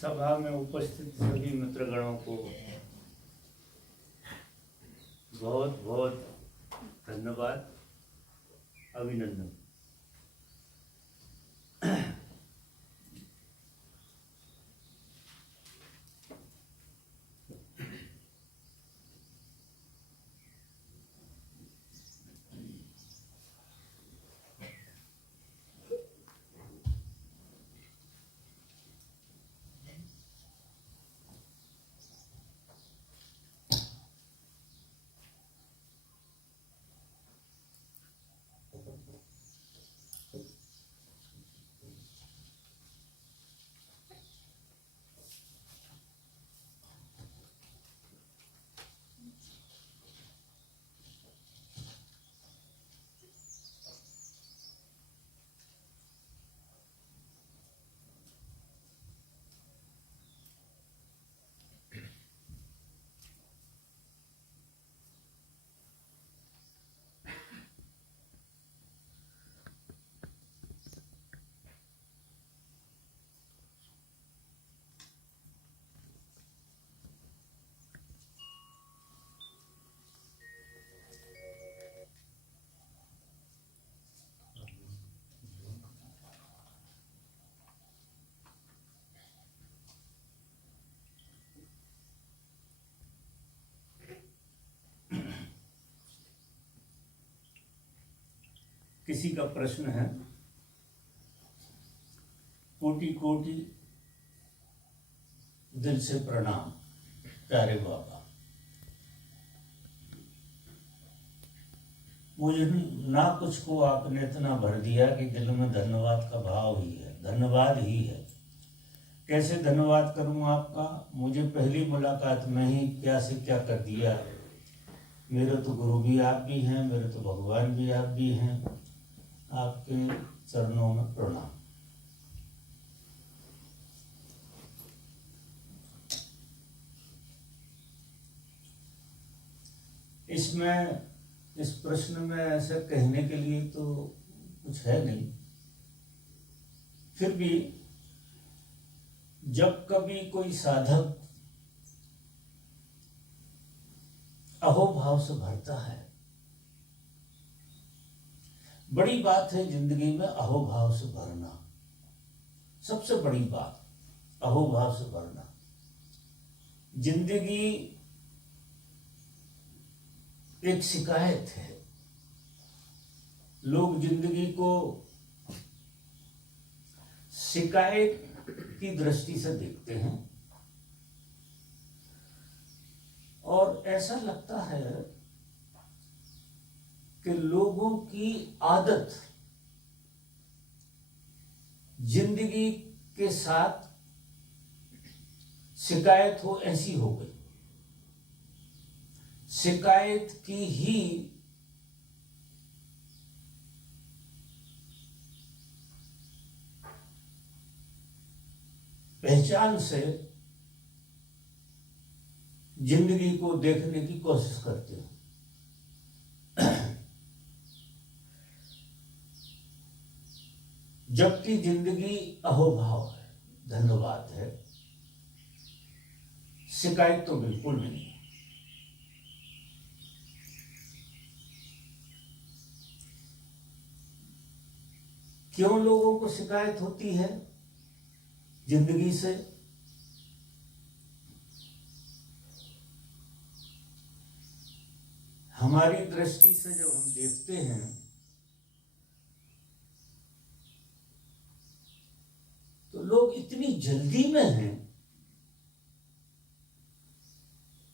सभा में उपस्थित सभी मित्रगणों को बहुत बहुत धन्यवाद, अभिनंदन। किसी का प्रश्न है, कोटि कोटि दिल से प्रणाम प्यारे बाबा। मुझे ना कुछ को आपने इतना भर दिया कि दिल में धन्यवाद का भाव ही है, धन्यवाद ही है। कैसे धन्यवाद करूं आपका? मुझे पहली मुलाकात में ही क्या से क्या कर दिया। मेरे तो गुरु भी आप भी हैं, मेरे तो भगवान भी आप भी हैं। आपके चरणों में प्रणाम। इसमें इस प्रश्न में ऐसा कहने के लिए तो कुछ है नहीं, फिर भी जब कभी कोई साधक अहोभाव से भरता है, बड़ी बात है जिंदगी में अहोभाव से भरना, सबसे बड़ी बात अहोभाव से भरना। जिंदगी एक शिकायत है। लोग जिंदगी को शिकायत की दृष्टि से देखते हैं और ऐसा लगता है कि लोगों की आदत जिंदगी के साथ शिकायत हो ऐसी हो गई। शिकायत की ही पहचान से जिंदगी को देखने की कोशिश करते हैं। जबकि जिंदगी अहोभाव है, धन्यवाद है, शिकायत तो बिल्कुल नहीं है। क्यों लोगों को शिकायत होती है जिंदगी से? हमारी दृष्टि से जब हम देखते हैं तो लोग इतनी जल्दी में हैं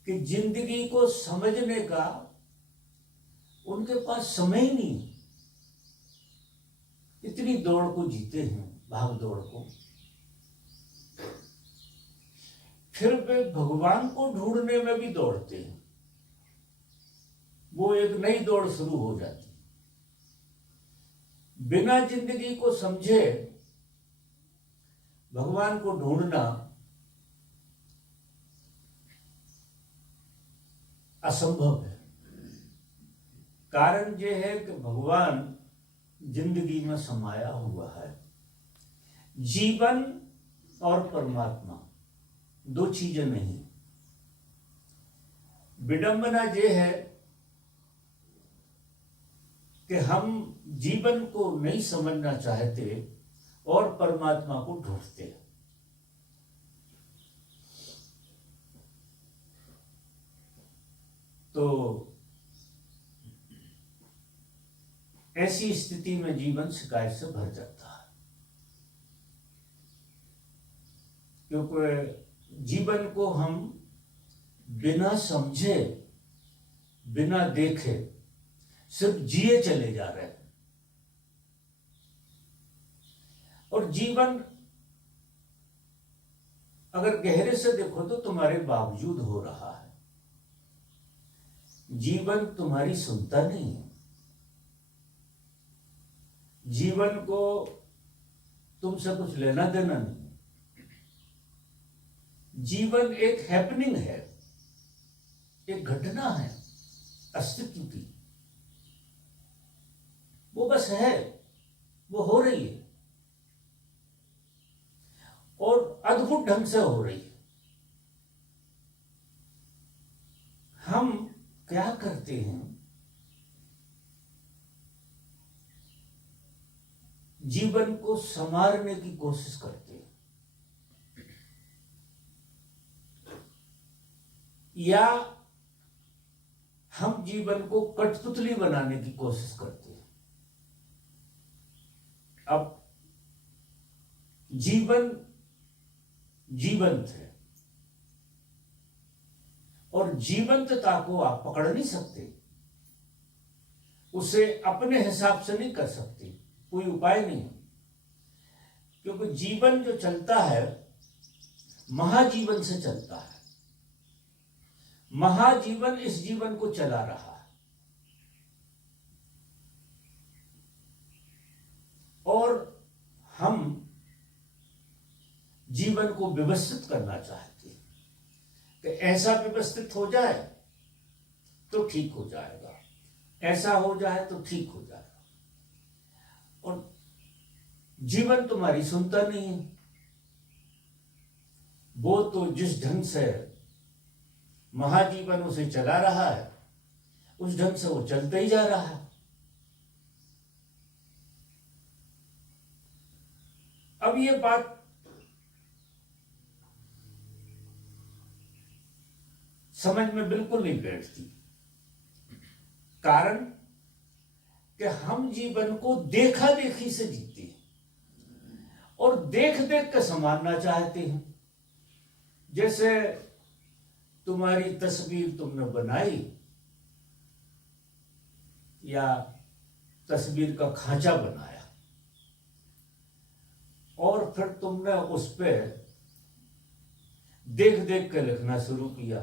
कि जिंदगी को समझने का उनके पास समय ही नहीं। इतनी दौड़ को जीते हैं, भाग दौड़ को। फिर वे भगवान को ढूंढने में भी दौड़ते हैं। वो एक नई दौड़ शुरू हो जाती। बिना जिंदगी को समझे भगवान को ढूंढना असंभव है। कारण यह है कि भगवान जिंदगी में समाया हुआ है। जीवन और परमात्मा दो चीजें नहीं। विडंबना ये है कि हम जीवन को नहीं समझना चाहते और परमात्मा को ढूंढते। तो ऐसी स्थिति में जीवन शिकायत से भर जाता है, क्योंकि जीवन को हम बिना समझे, बिना देखे सिर्फ जिए चले जा रहे हैं। और जीवन अगर गहरे से देखो तो तुम्हारे बावजूद हो रहा है। जीवन तुम्हारी सुनता नहीं है। जीवन को तुमसे कुछ लेना देना नहीं। जीवन एक हैपनिंग है, एक घटना है अस्तित्व की। वो बस है, वो हो रही है और अद्भुत ढंग से हो रही है। हम क्या करते हैं, जीवन को संवारने की कोशिश करते हैं, या हम जीवन को कठपुतली बनाने की कोशिश करते हैं। अब जीवन जीवंत है और जीवंतता को आप पकड़ नहीं सकते, उसे अपने हिसाब से नहीं कर सकते, कोई उपाय नहीं। क्योंकि जीवन जो चलता है महाजीवन से चलता है। महाजीवन इस जीवन को चला रहा है और हम जीवन को व्यवस्थित करना चाहते हैं कि ऐसा व्यवस्थित हो जाए तो ठीक हो जाएगा, ऐसा हो जाए तो ठीक हो जाएगा। और जीवन तुम्हारी सुनता नहीं है। वो तो जिस ढंग से महाजीवन उसे चला रहा है उस ढंग से वो चलता ही जा रहा है। अब ये बात समझ में बिल्कुल नहीं बैठती, कारण कि हम जीवन को देखा देखी से जीते हैं और देख देख कर संवारना चाहते हैं। जैसे तुम्हारी तस्वीर तुमने बनाई या तस्वीर का खांचा बनाया और फिर तुमने उस पर देख देख कर लिखना शुरू किया,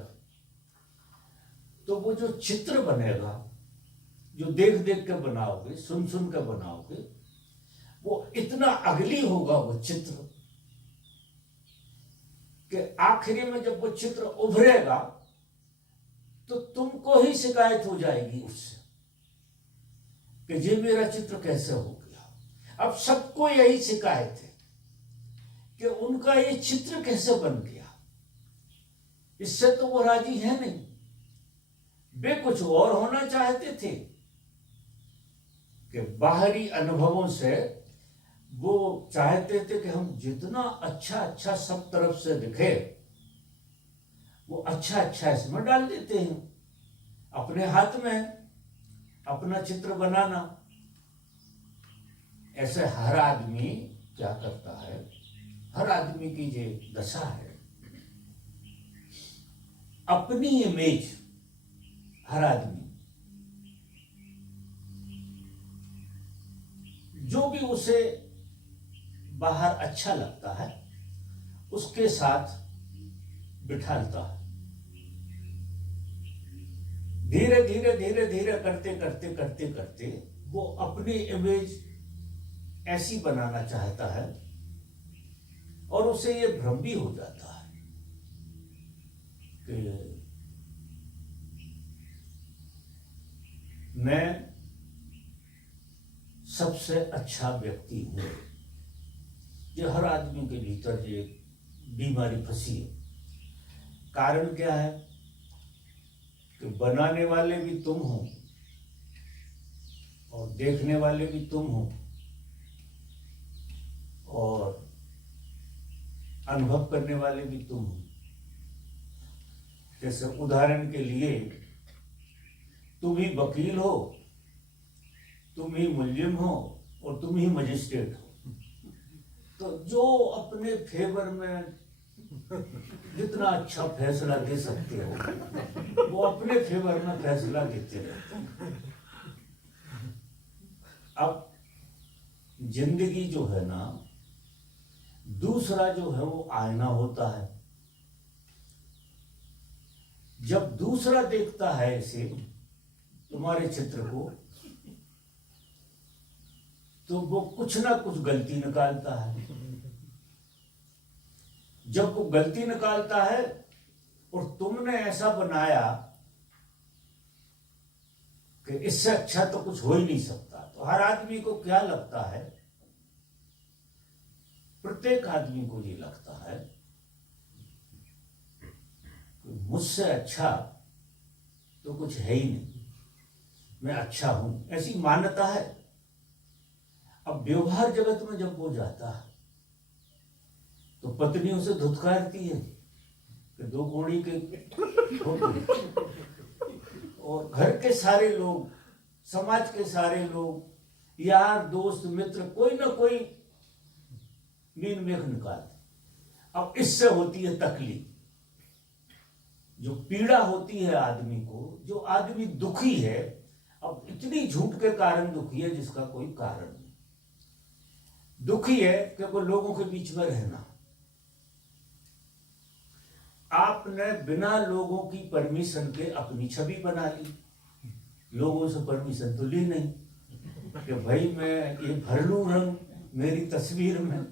तो वो जो चित्र बनेगा, जो देख देख कर बनाओगे, सुन सुन कर बनाओगे, वो इतना अगली होगा वो चित्र कि आखिरी में जब वो चित्र उभरेगा तो तुमको ही शिकायत हो जाएगी उससे कि ये मेरा चित्र कैसे हो गया। अब सबको यही शिकायत है कि उनका ये चित्र कैसे बन गया। इससे तो वो राजी है नहीं, वे कुछ और होना चाहते थे कि बाहरी अनुभवों से वो चाहते थे कि हम जितना अच्छा अच्छा सब तरफ से दिखे वो अच्छा अच्छा इसमें डाल देते हैं। अपने हाथ में अपना चित्र बनाना। ऐसे हर आदमी क्या करता है, हर आदमी की ये दशा है, अपनी इमेज हर आदमी जो भी उसे बाहर अच्छा लगता है उसके साथ बिठालता है। धीरे धीरे धीरे धीरे करते करते करते करते वो अपनी इमेज ऐसी बनाना चाहता है और उसे ये भ्रम भी हो जाता है कि मैं सबसे अच्छा व्यक्ति हूं। ये हर आदमी के भीतर ये बीमारी फंसी है कारण क्या है कि बनाने वाले भी तुम हो और देखने वाले भी तुम हो और अनुभव करने वाले भी तुम हो। जैसे उदाहरण के लिए तुम ही वकील हो, तुम ही मुल्जिम हो और तुम ही मजिस्ट्रेट हो। तो जो अपने फेवर में जितना अच्छा फैसला दे सकते हो वो अपने फेवर में फैसला देते रहते हैं। अब जिंदगी जो है ना, दूसरा जो है वो आईना होता है। जब दूसरा देखता है इसे, तुम्हारे चित्र को, तो वो कुछ ना कुछ गलती निकालता है। जब वो गलती निकालता है और तुमने ऐसा बनाया कि इससे अच्छा तो कुछ हो ही नहीं सकता, तो हर आदमी को क्या लगता है, प्रत्येक आदमी को ये लगता है कि मुझसे अच्छा तो कुछ है ही नहीं, मैं अच्छा हूं, ऐसी मान्यता है। अब व्यवहार जगत में जब वो जाता है तो पत्नी उसे धुतकारती है कि दो कोड़ी के फोटो, और घर के सारे लोग, समाज के सारे लोग, यार दोस्त मित्र, कोई ना कोई मीन मेख निकालते। अब इससे होती है तकलीफ, जो पीड़ा होती है आदमी को, जो आदमी दुखी है, अब इतनी झूठ के कारण दुखी है जिसका कोई कारण नहीं। दुखी है कि वो लोगों के बीच में रहना। आपने बिना लोगों की परमिशन के अपनी छवि बना ली, लोगों से परमिशन तो ली नहीं कि भाई मैं ये भर लूं रंग मेरी तस्वीर में,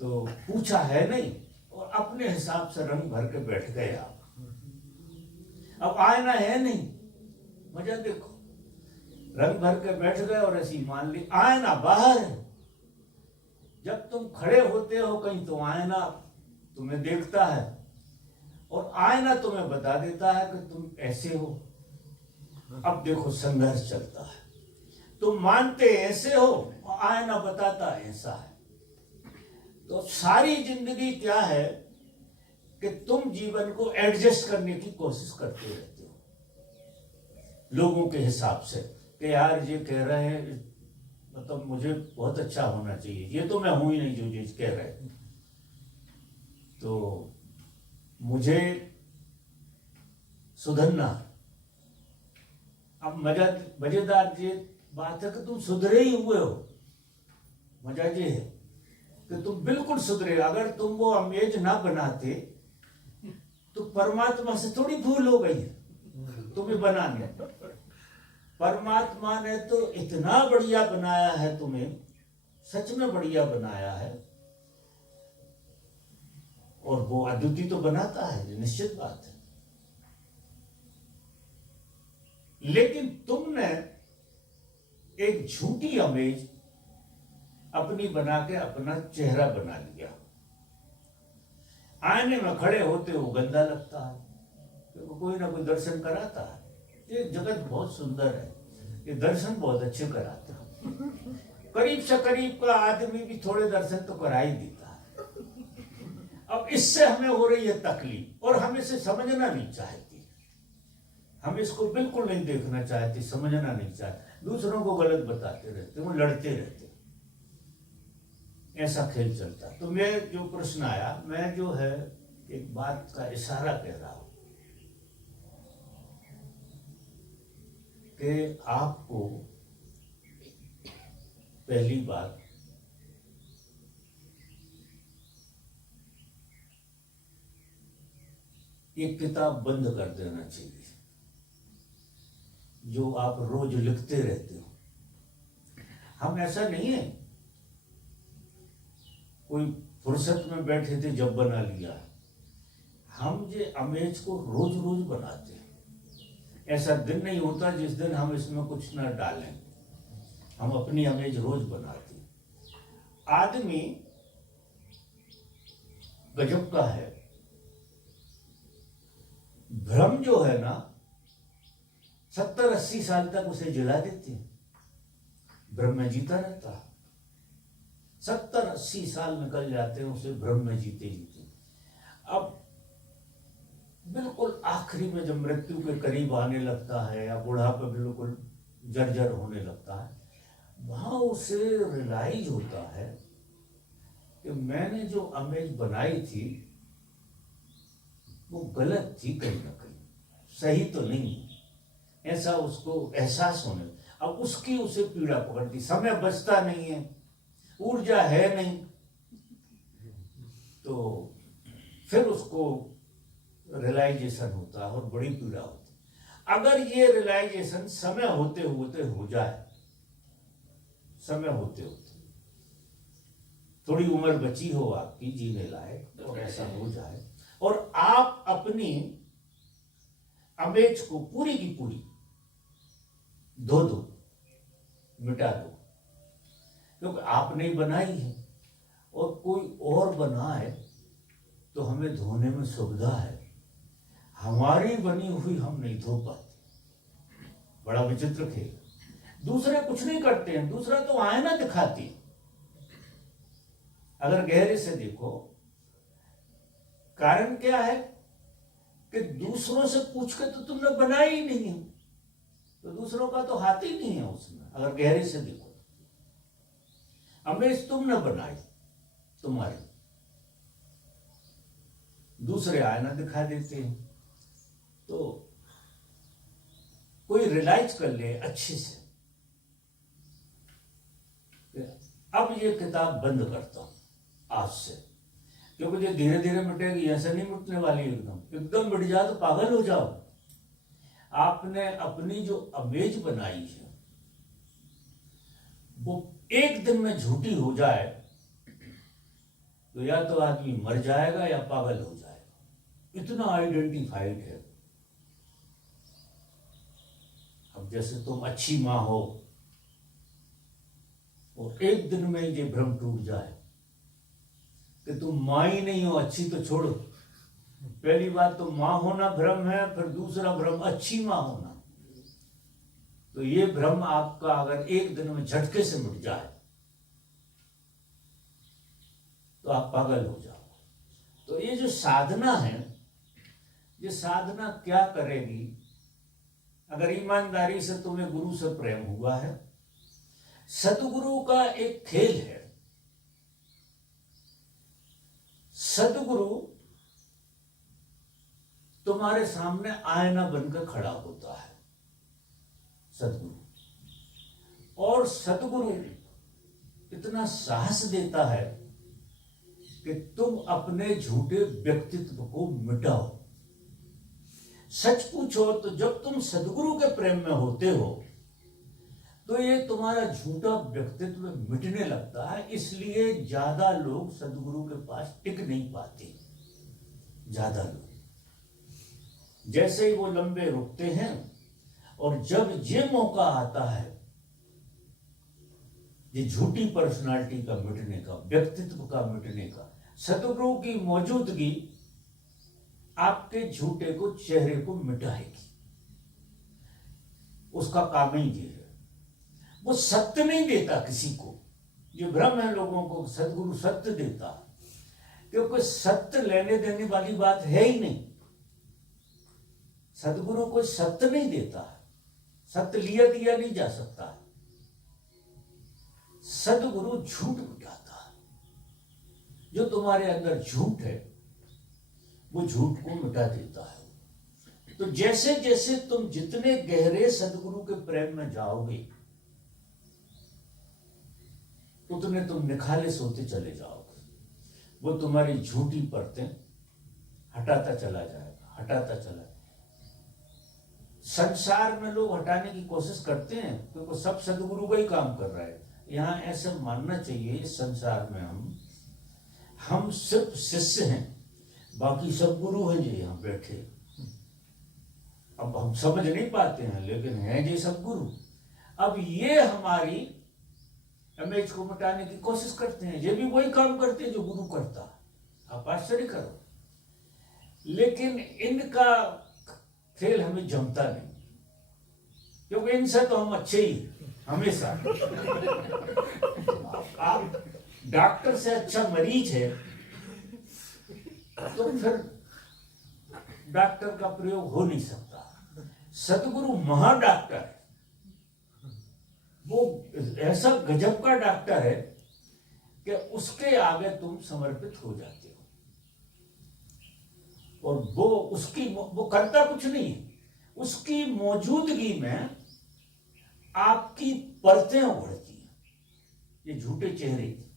तो पूछा है नहीं और अपने हिसाब से रंग भर के बैठ गए आप। अब आईना है नहीं, मजा देखो, रंग भर के बैठ गए और ऐसी मान ली आईना बाहर है। जब तुम खड़े होते हो कहीं तो आईना तुम्हें देखता है और आईना तुम्हें बता देता है कि तुम ऐसे हो। अब देखो संघर्ष चलता है, तुम मानते ऐसे हो और आईना बताता ऐसा है। तो सारी जिंदगी क्या है कि तुम जीवन को एडजस्ट करने की कोशिश करते रहते हो लोगों के हिसाब से, कि यार ये कह रहे हैं मतलब मुझे बहुत अच्छा होना चाहिए, ये तो मैं हूं ही नहीं जो चीज कह रहे हैं, तो मुझे सुधरना। अब मजेदार ये बात है कि तुम सुधरे ही हुए हो। मजा ये है कि तुम बिल्कुल सुधरे। अगर तुम वो इमेज ना बनाते तो परमात्मा से थोड़ी भूल हो गई है तुम्हें बनाने। परमात्मा ने तो इतना बढ़िया बनाया है तुम्हें, सच में बढ़िया बनाया है, और वो अद्वितीय तो बनाता है, ये निश्चित बात है। लेकिन तुमने एक झूठी इमेज अपनी बना के अपना चेहरा बना लिया। आईने में खड़े होते हो गंदा लगता है, क्योंकि कोई ना कोई दर्शन कराता है। ये जगत बहुत सुंदर है, ये दर्शन बहुत अच्छे कराता है। करीब से करीब का आदमी भी थोड़े दर्शन तो करा ही देता है। अब इससे हमें हो रही है तकलीफ और हम इसे समझना नहीं चाहते। हम इसको बिल्कुल नहीं देखना चाहते, समझना नहीं चाहते, दूसरों को गलत बताते रहते, वो लड़ते रहते, ऐसा खेल चलता। तो मैं जो प्रश्न आया, मैं जो है एक बात का इशारा कह रहा हूं कि आपको पहली बात एक किताब बंद कर देना चाहिए जो आप रोज लिखते रहते हो। हम ऐसा नहीं है कोई फुर्सत में बैठे थे जब बना लिया, हम ये इमेज को रोज रोज बनाते हैं। ऐसा दिन नहीं होता जिस दिन हम इसमें कुछ ना डालें, हम अपनी इमेज रोज बनाते हैं। आदमी गजब का है भ्रम जो है ना 70-80 साल तक उसे जला देते हैं, भ्रम में जीता रहता है। 70-80 साल निकल जाते हैं उसे भ्रम में जीते जीते। अब बिल्कुल आखिरी में जब मृत्यु के करीब आने लगता है या बुढ़ापा बिल्कुल जर्जर होने लगता है, वहां उसे रियलाइज होता है कि मैंने जो इमेज बनाई थी वो गलत थी, कहीं ना कहीं सही तो नहीं, ऐसा उसको एहसास होने। अब उसकी उसे पीड़ा पकड़ती, समय बचता नहीं है, ऊर्जा है नहीं, तो फिर उसको रियलाइजेशन होता है और बड़ी पीड़ा होती है। अगर ये रियलाइजेशन समय होते होते हो जाए, समय होते होते थोड़ी उम्र बची हो आपकी जीने लायक और ऐसा हो जाए और आप अपनी इमेज को पूरी की पूरी धो दो, मिटा दो, क्योंकि आपने ही बनाई है और कोई और बनाए तो हमें धोने में सुविधा है, हमारी बनी हुई हम नहीं धो पाते। बड़ा विचित्र खेल। दूसरे कुछ नहीं करते हैं, दूसरा तो आईना दिखाती है। अगर गहरे से देखो, कारण क्या है कि दूसरों से पूछ के तो तुमने बनाया ही नहीं है, तो दूसरों का तो हाथ ही नहीं है उसमें। अगर गहरे से देखो, इमेज तुमने बनाई, तुम्हारी, दूसरे आईना दिखा देते हैं। तो कोई रियलाइज कर ले अच्छे से, अब ये किताब बंद करता हूं आज से, क्योंकि ये धीरे धीरे मिटेगी, ऐसे नहीं मिटने वाली। एकदम एकदम मिट जाए तो पागल हो जाओ। आपने अपनी जो इमेज बनाई है वो एक दिन में झूठी हो जाए तो या तो आदमी मर जाएगा या पागल हो जाएगा, इतना आइडेंटिफाइड है। अब जैसे तुम अच्छी मां हो और एक दिन में ये भ्रम टूट जाए कि तुम मां ही नहीं हो, अच्छी तो छोड़ो, पहली बात तो मां होना भ्रम है, फिर दूसरा भ्रम अच्छी मां होना। तो ये भ्रम आपका अगर एक दिन में झटके से मिट जाए तो आप पागल हो जाओ। तो ये जो साधना है, ये साधना क्या करेगी? अगर ईमानदारी से तुम्हें गुरु से प्रेम हुआ है, सतगुरु का एक खेल है। सतगुरु तुम्हारे सामने आईना बनकर खड़ा होता है, सतगुरु। और सतगुरु इतना साहस देता है कि तुम अपने झूठे व्यक्तित्व को मिटाओ। सच पूछो तो जब तुम सदगुरु के प्रेम में होते हो तो ये तुम्हारा झूठा व्यक्तित्व मिटने लगता है। इसलिए ज्यादा लोग सदगुरु के पास टिक नहीं पाते। ज्यादा लोग जैसे ही वो लंबे रुकते हैं, और जब ये मौका आता है ये झूठी पर्सनालिटी का मिटने का, व्यक्तित्व का मिटने का, सतगुरु की मौजूदगी आपके झूठे को, चेहरे को मिटाएगी। उसका काम ही ये है। वो सत्य नहीं देता किसी को। ये भ्रम है लोगों को, सतगुरु सत्य देता, क्योंकि सत्य लेने देने वाली बात है ही नहीं। सतगुरु कोई सत्य नहीं देता है, सत्य लिया दिया नहीं जा सकता है। सतगुरु झूठ मिटाता है। जो तुम्हारे अंदर झूठ है वो झूठ को मिटा देता है। तो जैसे जैसे तुम जितने गहरे सतगुरु के प्रेम में जाओगे उतने तुम निखालिस होते चले जाओगे। वो तुम्हारी झूठी परतें हटाता चला जाएगा, हटाता चला जाएगा। संसार में लोग हटाने की कोशिश करते हैं क्योंकि सब सदगुरु का ही काम कर रहा है। यहाँ ऐसा मानना चाहिए इस संसार में हम सिर्फ शिष्य हैं, बाकी सब गुरु हैं जी यहाँ बैठे। अब हम समझ नहीं पाते हैं लेकिन हैं जी सब गुरु। अब ये हमारी इमेज को मिटाने की कोशिश करते हैं। ये भी वही काम करते हैं जो गुरु करता है। आप आश्चर्य करो। लेकिन इनका खेल हमें जमता नहीं, क्योंकि इनसे तो हम अच्छे ही हमेशा। आप डॉक्टर से अच्छा मरीज है तो फिर डॉक्टर का प्रयोग हो नहीं सकता। सदगुरु महा डॉक्टर है, वो ऐसा गजब का डॉक्टर है कि उसके आगे तुम समर्पित हो जाते हो, और वो करता कुछ नहीं, उसकी मौजूदगी में आपकी परतें उभरती हैं, ये झूठे चेहरे की।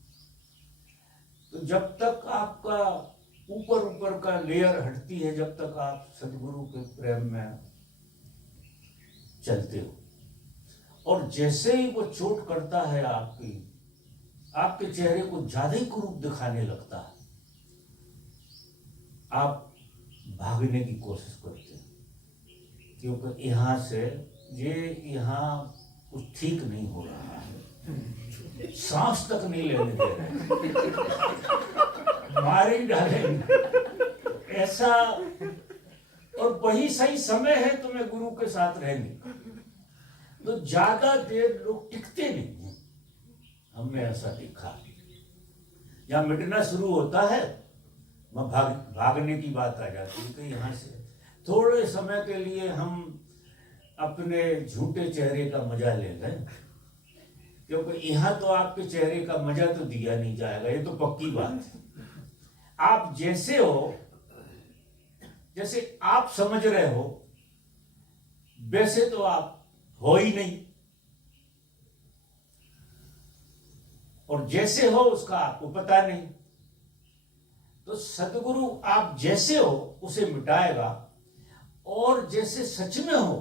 तो जब तक आपका ऊपर ऊपर का लेयर हटती है, जब तक आप सदगुरु के प्रेम में चलते हो, और जैसे ही वो चोट करता है आपके चेहरे को ज्यादा ही कुरूप दिखाने लगता है, आप भागने की कोशिश करते हैं, क्योंकि यहाँ कुछ ठीक नहीं हो रहा है, सांस तक नहीं लेने दे रहे, मार ही डालेंगे ऐसा। और वही सही समय है तुम्हें गुरु के साथ रहने का, तो ज्यादा देर लोग टिकते नहीं हैं। हमने ऐसा देखा, जहां मिटना शुरू होता है वहां भागने की बात आ जाती है। तो यहाँ से थोड़े समय के लिए हम अपने झूठे चेहरे का मजा ले लें, क्योंकि यहाँ तो आपके चेहरे का मजा तो दिया नहीं जाएगा, ये तो पक्की बात है। आप जैसे हो, जैसे आप समझ रहे हो, वैसे तो आप हो ही नहीं, और जैसे हो उसका आपको पता नहीं। तो सदगुरु आप जैसे हो उसे मिटाएगा, और जैसे सच में हो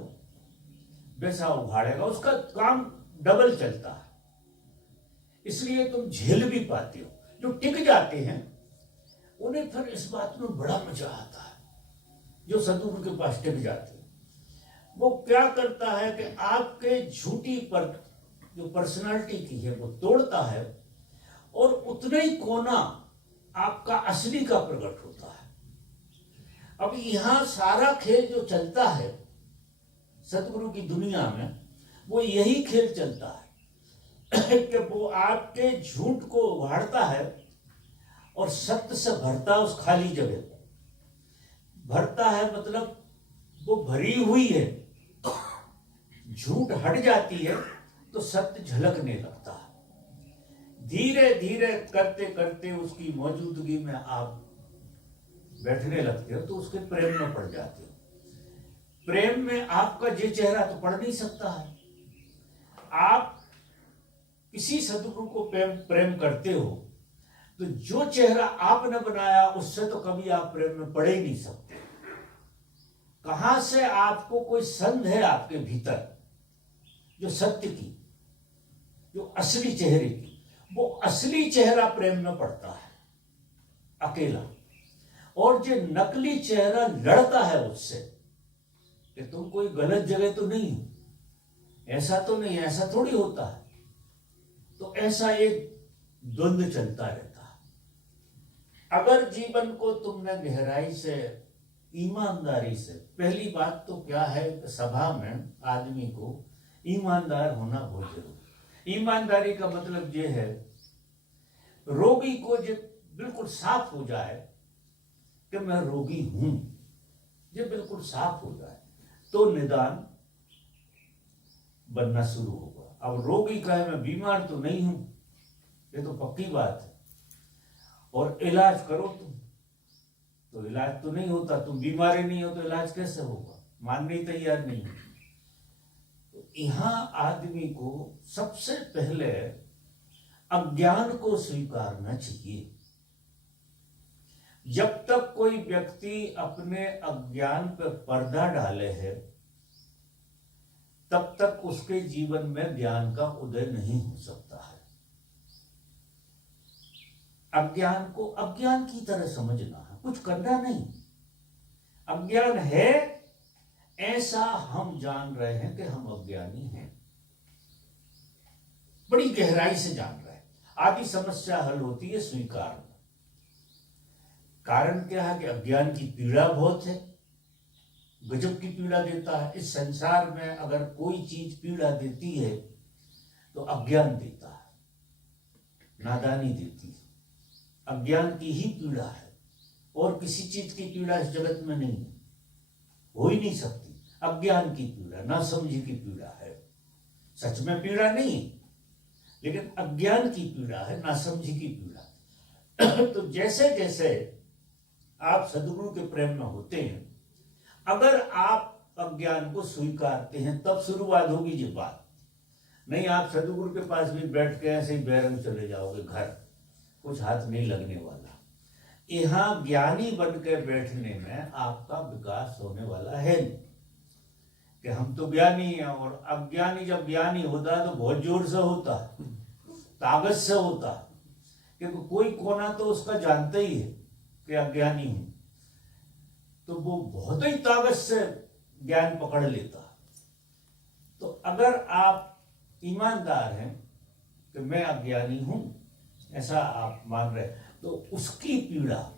वैसा उघाड़ेगा। उसका काम डबल चलता है, इसलिए तुम झेल भी पाते हो। जो टिक जाते हैं उन्हें फिर इस बात में बड़ा मजा आता है, जो सदगुरु के पास टिक जाते हैं। वो क्या करता है कि आपके झूठी पर जो पर्सनालिटी की है वो तोड़ता है, और उतना ही कोना आपका असली का प्रकट होता है। अब यहां सारा खेल जो चलता है सदगुरु की दुनिया में, वो यही खेल चलता है कि वो आपके झूठ को उघाड़ता है और सत्य से भरता है। उस खाली जगह को भरता है, मतलब वो भरी हुई है, झूठ हट जाती है तो सत्य झलकने लगता है। धीरे धीरे करते करते उसकी मौजूदगी में आप बैठने लगते हो, तो उसके प्रेम में पड़ जाते हो। प्रेम में आपका ये चेहरा तो पड़ नहीं सकता है। आप किसी सदगुरु को प्रेम करते हो तो जो चेहरा आपने बनाया उससे तो कभी आप प्रेम में पड़ ही नहीं सकते। कहां से आपको कोई संध है आपके भीतर, जो सत्य की, जो असली चेहरे की, वो असली चेहरा प्रेम में पड़ता है अकेला। और जो नकली चेहरा लड़ता है उससे कि तुम कोई गलत जगह तो नहीं हो, ऐसा तो नहीं, ऐसा थोड़ी होता है। तो ऐसा एक द्वंद्व चलता रहता है। अगर जीवन को तुमने गहराई से, ईमानदारी से, पहली बात तो क्या है कि सभा में आदमी को ईमानदार होना बहुत जरूरी। ईमानदारी का मतलब ये है, रोगी को जो बिल्कुल साफ हो जाए कि मैं रोगी हूं, ये बिल्कुल साफ हो जाए तो निदान बनना शुरू होगा। अब रोगी कहे मैं बीमार तो नहीं हूं, ये तो पक्की बात है, और इलाज करो तुम, तो इलाज तो नहीं होता। तुम बीमार ही नहीं हो तो इलाज कैसे होगा, मानने ही तैयार नहीं है। तो यहां आदमी को सबसे पहले अज्ञान को स्वीकारना चाहिए। जब तक कोई व्यक्ति अपने अज्ञान पर पर्दा डाले है, तब तक उसके जीवन में ज्ञान का उदय नहीं हो सकता है। अज्ञान को अज्ञान की तरह समझना है, कुछ करना नहीं। अज्ञान है ऐसा हम जान रहे हैं कि हम अज्ञानी हैं, बड़ी गहराई से जान रहे हैं। आदि समस्या हल होती है स्वीकार में। कारण क्या है कि अज्ञान की पीड़ा बहुत है, गजब की पीड़ा देता है। इस संसार में अगर कोई चीज पीड़ा देती है तो अज्ञान देता है, नादानी देती है। अज्ञान की ही पीड़ा है, और किसी चीज की पीड़ा इस जगत में नहीं है, हो ही नहीं सकती। अज्ञान की पीड़ा, नासमझी की पीड़ा है। सच में पीड़ा नहीं, लेकिन अज्ञान की पीड़ा है, नासमझी की पीड़ा। तो जैसे जैसे आप सदगुरु के प्रेम में होते हैं, अगर आप अज्ञान को स्वीकारते हैं, तब शुरुआत होगी ये बात। नहीं, आप सदगुरु के पास भी बैठ के ऐसे ही बैरंग चले जाओगे घर, कुछ हाथ नहीं लगने वाला। यहाँ ज्ञानी बन के बैठने में आपका विकास होने वाला है नहीं, कि हम तो ज्ञानी हैं। और अज्ञानी जब ज्ञानी होता है तो बहुत जोर से होता है, ताकत से होता है, क्योंकि कोई कोना तो उसका जानता ही है कि अज्ञानी हूं, तो वो बहुत ही ताकत से ज्ञान पकड़ लेता। तो अगर आप ईमानदार हैं कि मैं अज्ञानी हूं, ऐसा आप मान रहे, तो उसकी पीड़ा।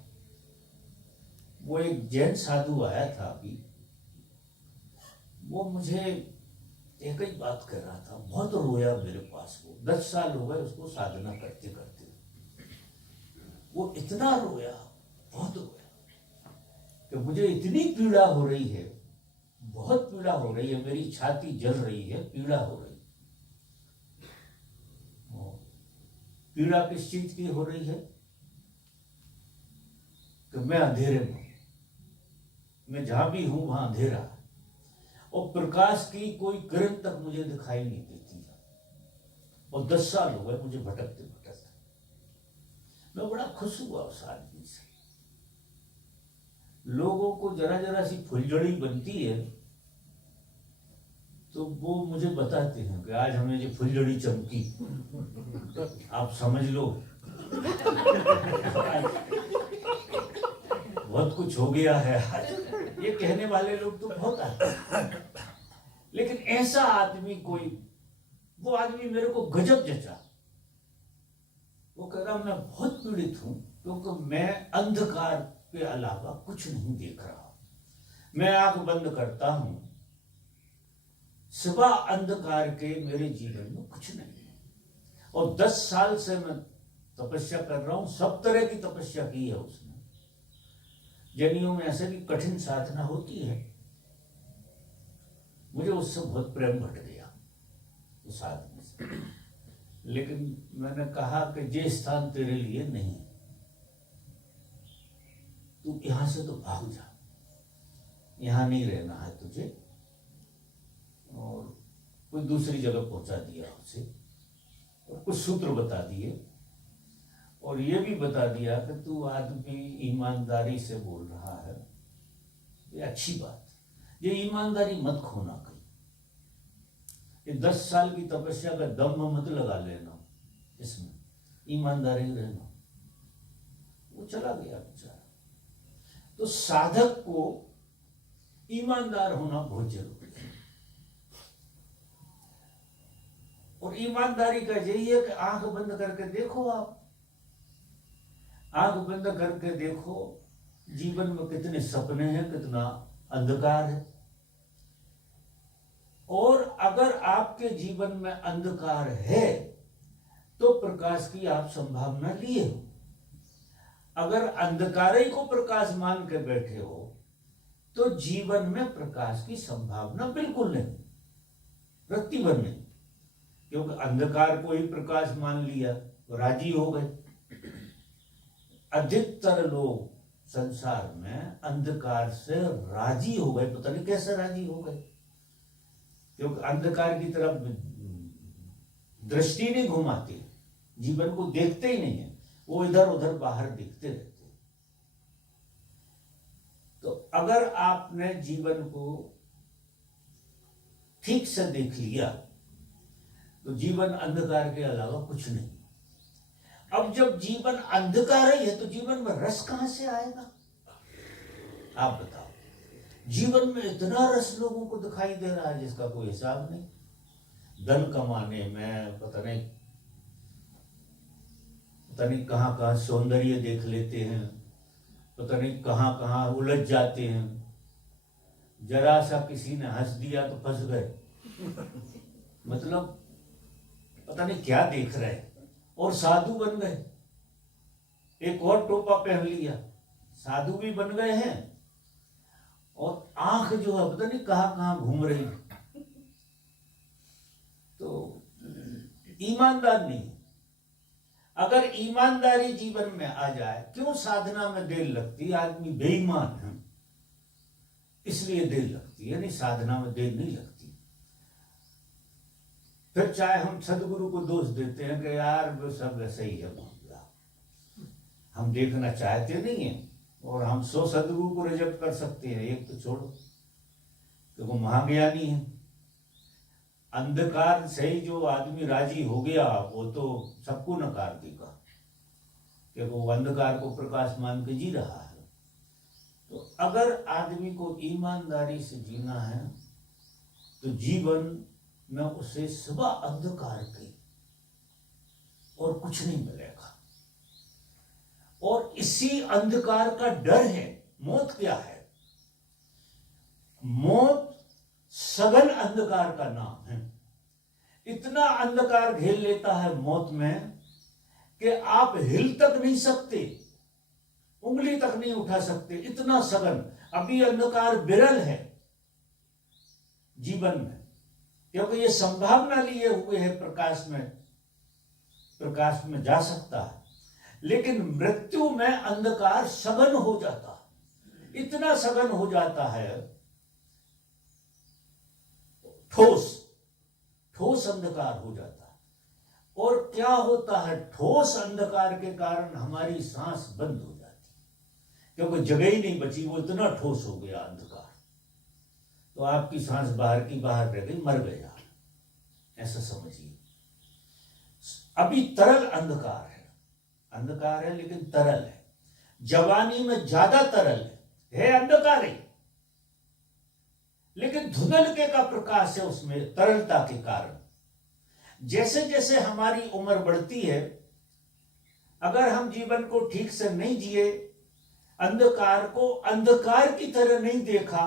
वो एक जैन साधु आया था अभी, वो मुझे एक ही बात कर रहा था, बहुत रोया मेरे पास। वो 10 साल हो गए उसको साधना करते करते, वो इतना रोया, बहुत रोया, कि मुझे इतनी पीड़ा हो रही है, बहुत पीड़ा हो रही है, मेरी छाती जल रही है, पीड़ा हो रही है। पीड़ा किस चीज की हो रही है? कि मैं अंधेरे में हूं, मैं जहां भी हूं वहां अंधेरा है, और प्रकाश की कोई किरण तक मुझे दिखाई नहीं देती है। और 10 साल हो गए मुझे भटकते भटकते। मैं बड़ा खुश हुआ उस आदमी से। लोगों को जरा जरा सी फुलझड़ी बनती है तो वो मुझे बताते हैं कि आज हमें ये फुलझड़ी चमकी, आप समझ लो बहुत कुछ हो गया है आज। ये कहने वाले लोग तो बहुत आते हैं, लेकिन ऐसा आदमी कोई, वो आदमी मेरे को गजब जचा। वो कह रहा मैं बहुत पीड़ित हूं, क्योंकि मैं अंधकार के अलावा कुछ नहीं देख रहा। मैं आंख बंद करता हूं, सिवा अंधकार के मेरे जीवन में कुछ नहीं है। और 10 साल से मैं तपस्या कर रहा हूं, सब तरह की तपस्या की है उसने। जैनियों में ऐसे भी कठिन साधना होती है। मुझे उससे बहुत प्रेम घट गया उस आदमी से। लेकिन मैंने कहा कि ये स्थान तेरे लिए नहीं, तू यहां से तो भाग जा, यहां नहीं रहना है तुझे। और कोई दूसरी जगह पहुंचा दिया उसे, और कुछ सूत्र बता दिए, और ये भी बता दिया कि तू आदमी ईमानदारी से बोल रहा है, ये अच्छी बात है, ये ईमानदारी मत खोना कहीं। ये 10 साल की तपस्या का दम मत लगा लेना, इसमें ईमानदारी रहना। वो चला गया बेचारा। तो साधक को ईमानदार होना बहुत जरूरी है। और ईमानदारी का यही है कि आंख बंद करके देखो, आप आंख बंद करके देखो जीवन में कितने सपने हैं, कितना अंधकार है। और अगर आपके जीवन में अंधकार है तो प्रकाश की आप संभावना लिए हो। अगर अंधकार ही को प्रकाश मान के बैठे हो तो जीवन में प्रकाश की संभावना बिल्कुल नहीं, प्रतिबंध नहीं। क्योंकि अंधकार को ही प्रकाश मान लिया तो राजी हो गए। अधिकतर लोग संसार में अंधकार से राजी हो गए, पता नहीं कैसे राजी हो गए, क्योंकि अंधकार की तरफ दृष्टि नहीं घुमाते, जीवन को देखते ही नहीं है, वो इधर उधर बाहर दिखते रहते। तो अगर आपने जीवन को ठीक से देख लिया तो जीवन अंधकार के अलावा कुछ नहीं। अब जब जीवन अंधकार ही है तो जीवन में रस कहां से आएगा? आप बताओ। जीवन में इतना रस लोगों को दिखाई दे रहा है जिसका कोई हिसाब नहीं। धन कमाने में पता नहीं कहां कहां सौंदर्य देख लेते हैं, पता नहीं कहां कहां उलझ जाते हैं। जरा सा किसी ने हंस दिया तो फंस गए। मतलब पता नहीं क्या देख रहे हैं, और साधु बन गए। एक और टोपा पहन लिया, साधु भी बन गए हैं, और आंख जो है पता नहीं कहां कहां घूम रही। तो ईमानदार नहीं। अगर ईमानदारी जीवन में आ जाए, क्यों साधना में देर लगती? आदमी बेईमान है इसलिए देर लगती है, नहीं साधना में देर नहीं लगती। फिर चाहे हम सदगुरु को दोष देते हैं कि यार वो सब वैसे ही है, हम देखना चाहते नहीं है, और हम 100 सदगुरु को रिजेक्ट कर सकते हैं, एक तो छोड़ो कि वो महाज्ञानी है। अंधकार से ही जो आदमी राजी हो गया वो तो सबको नकार देगा कि वो अंधकार को प्रकाश मान के जी रहा है। तो अगर आदमी को ईमानदारी से जीना है तो जीवन में उसे सुबह अंधकार की और कुछ नहीं मिलेगा। और इसी अंधकार का डर है। मौत क्या है? मौत सघन अंधकार का नाम है। इतना अंधकार घेर लेता है मौत में कि आप हिल तक नहीं सकते, उंगली तक नहीं उठा सकते, इतना सघन। अभी अंधकार विरल है जीवन में, क्योंकि ये संभावना लिए हुए है प्रकाश में जा सकता है। लेकिन मृत्यु में अंधकार सघन हो जाता है, इतना सघन हो जाता है, ठोस अंधकार हो जाता है। और क्या होता है? ठोस अंधकार के कारण हमारी सांस बंद हो जाती है, क्योंकि जगह ही नहीं बची, वो इतना ठोस हो गया अंधकार। तो आपकी सांस बाहर की बाहर रह गई, मर गया, ऐसा समझिए। अभी तरल अंधकार है लेकिन तरल है। जवानी में ज्यादा तरल है अंधकार है, लेकिन धुंधलके का प्रकाश है उसमें तरलता के कारण। जैसे जैसे हमारी उम्र बढ़ती है, अगर हम जीवन को ठीक से नहीं जिए, अंधकार को अंधकार की तरह नहीं देखा,